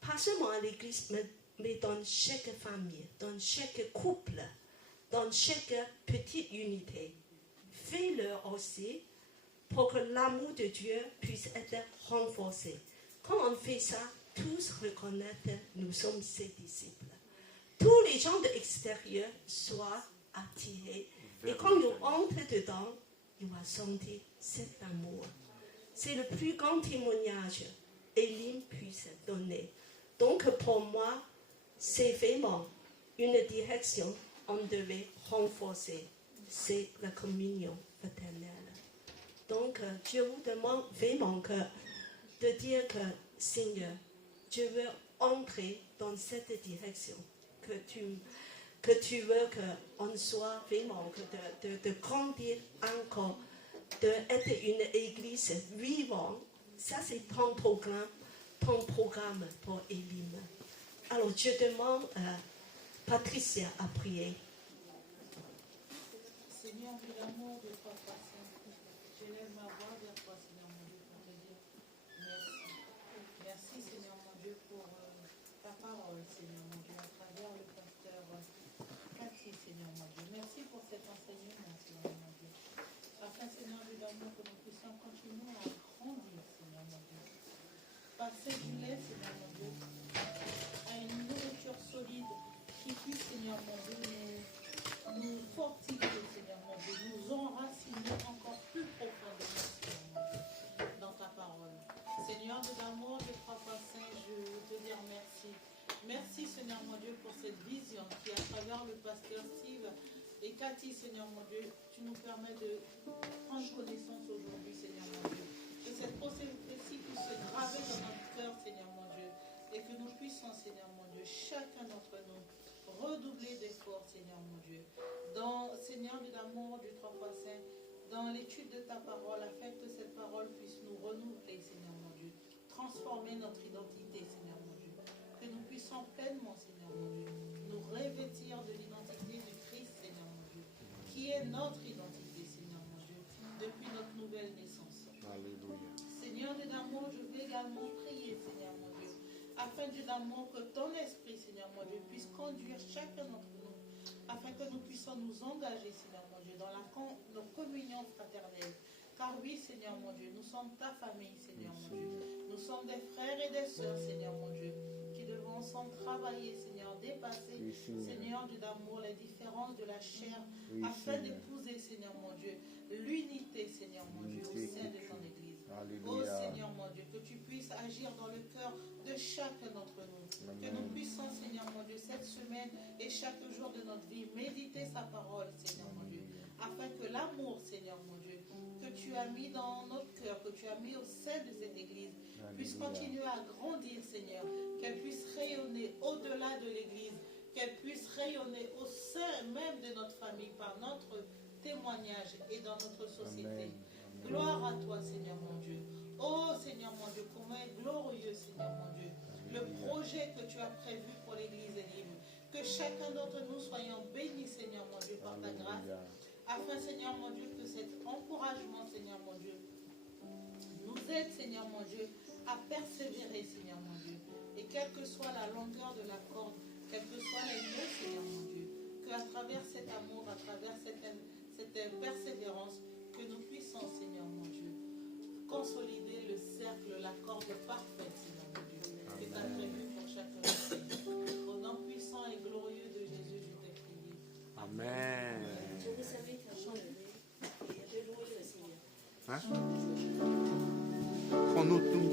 Pas seulement à l'église, mais dans chaque famille, dans chaque couple, dans chaque petite unité. Fais-le aussi pour que l'amour de Dieu puisse être renforcé. Quand on fait ça, tous reconnaissent que nous sommes ses disciples. Tous les gens de l'extérieur soient attirés. Et quand nous entrons dedans, ils vont sentir cet amour. C'est le plus grand témoignage qu'Élim puisse donner. Donc pour moi, c'est vraiment une direction qu'on devait renforcer. C'est la communion fraternelle. Donc je vous demande vraiment de dire que Seigneur, je veux entrer dans cette direction, que tu veux qu'on soit vraiment, de grandir encore, d'être une église vivante. Ça c'est ton programme pour Élim. Alors je demande à Patricia à prier. Seigneur de l'amour de toi, je lève ma voix vers toi, Seigneur mon Dieu, pour te dire merci. Merci, Seigneur mon Dieu, pour ta parole, Seigneur mon Dieu, à travers le pasteur Cathy, Seigneur mon Dieu. Merci pour cet enseignement, Seigneur mon Dieu. Afin, Seigneur de l'amour, que nous puissions continuer à grandir, Seigneur mon Dieu. Passer du lait, Seigneur mon Dieu, à une nourriture solide qui puisse, Seigneur mon Dieu, nous fortifier, Seigneur mon Dieu, nous enraciner encore plus profondément, Seigneur mon Dieu, dans ta parole. Seigneur de l'amour, de trois fois saint, je veux te dire merci. Merci, Seigneur mon Dieu, pour cette vision qui, à travers le pasteur Steve et Cathy, Seigneur mon Dieu, tu nous permets de prendre connaissance aujourd'hui, Seigneur mon Dieu. Que cette prophétie puisse se graver dans notre cœur, Seigneur mon Dieu, et que nous puissions, Seigneur mon Dieu, chacun d'entre nous, redoubler d'efforts, Seigneur mon Dieu, dans, Seigneur de l'amour du trois fois saint, dans l'étude de ta parole, afin que cette parole puisse nous renouveler, Seigneur mon Dieu, transformer notre identité, Seigneur mon Dieu, que nous puissions pleinement, Seigneur mon Dieu, nous revêtir de l'identité du Christ, Seigneur mon Dieu, qui est notre identité, Seigneur mon Dieu, depuis notre nouvelle naissance. Alléluia. Seigneur de l'amour, je veux également prier, Seigneur mon Dieu, afin, Dieu d'amour, que ton esprit, Seigneur mon Dieu, puisse conduire chacun d'entre nous, afin que nous puissions nous engager, Seigneur mon Dieu, dans nos communions fraternelles. Car oui, Seigneur mon Dieu, nous sommes ta famille, Seigneur mon Dieu. Nous sommes des frères et des sœurs, Seigneur mon Dieu, qui devons ensemble travailler, Seigneur, dépasser, Seigneur Dieu d'amour, les différences de la chair, afin d'épouser, Seigneur mon Dieu, l'unité, Seigneur mon Dieu, au sein de ton Église. Oh Seigneur mon Dieu, que tu puisses agir dans le cœur de chacun d'entre nous. Que nous puissions, Seigneur mon Dieu, cette semaine et chaque jour de notre vie, méditer sa parole, Seigneur mon Dieu, afin que l'amour, Seigneur mon Dieu, que tu as mis dans notre cœur, que tu as mis au sein de cette Église, puisse continuer à grandir, Seigneur, qu'elle puisse rayonner au-delà de l'Église, qu'elle puisse rayonner au sein même de notre famille par notre témoignage et dans notre société. Amen. Gloire à toi, Seigneur mon Dieu. Oh Seigneur mon Dieu, comment est glorieux, Seigneur mon Dieu, le projet que tu as prévu pour l'Église Élim. Que chacun d'entre nous soyons bénis, Seigneur mon Dieu, par ta grâce. Afin, Seigneur mon Dieu, que cet encouragement, Seigneur mon Dieu, nous aide, Seigneur mon Dieu, à persévérer, Seigneur mon Dieu. Et quelle que soit la longueur de la corde, quels que soient les nœuds, Seigneur mon Dieu, qu'à travers cet amour, à travers cette persévérance, que nous puissions, Seigneur mon Dieu, consolider le cercle, la corde parfaite, Seigneur mon Dieu, que tu as prévu pour chacun de nous. Au nom puissant et glorieux de Jésus, je te prie. Amen. Je vous invite à chanter et de louer le Seigneur. Hein? Prends-nous tout.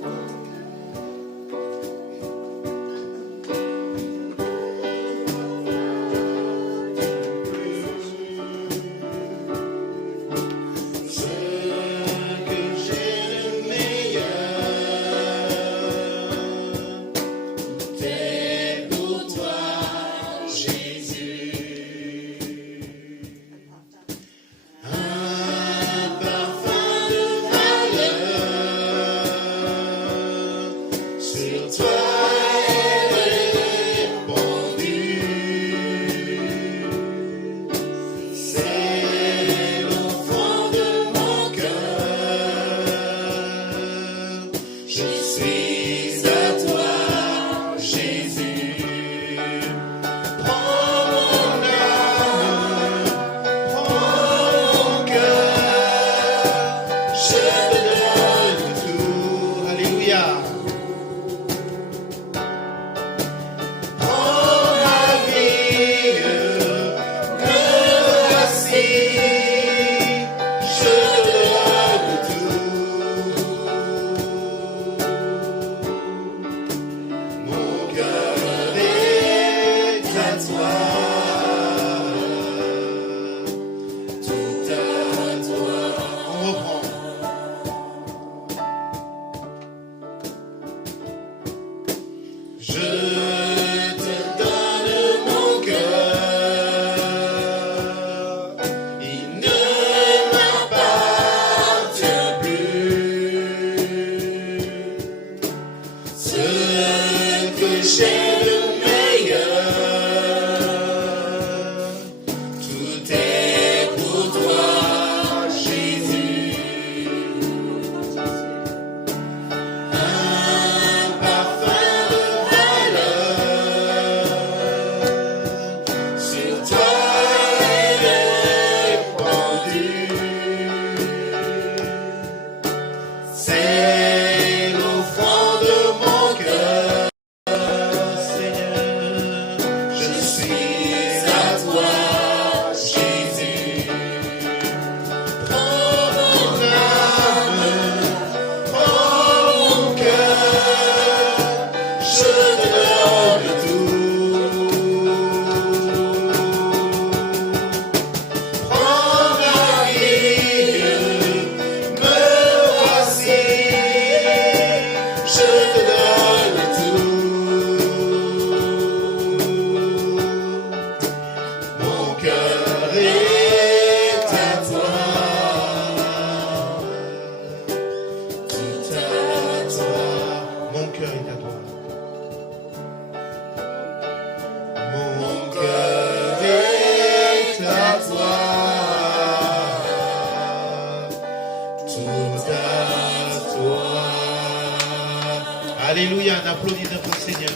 Alléluia, on applaudit notre Seigneur.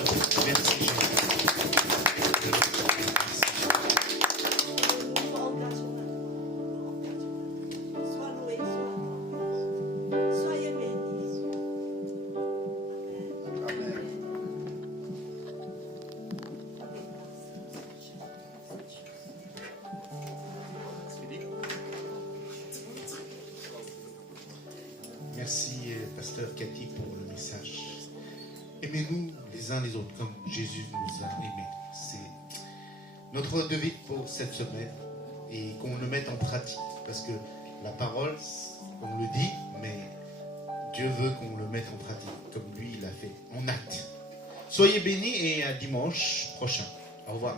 Merci Jésus. Soyez bénis. Merci, Pasteur Cathy, pour le message. Aimez-nous les uns les autres comme Jésus nous a aimés. C'est notre devise pour cette semaine et qu'on le mette en pratique. Parce que la parole, on le dit, mais Dieu veut qu'on le mette en pratique comme lui il a fait, en acte. Soyez bénis et à dimanche prochain. Au revoir.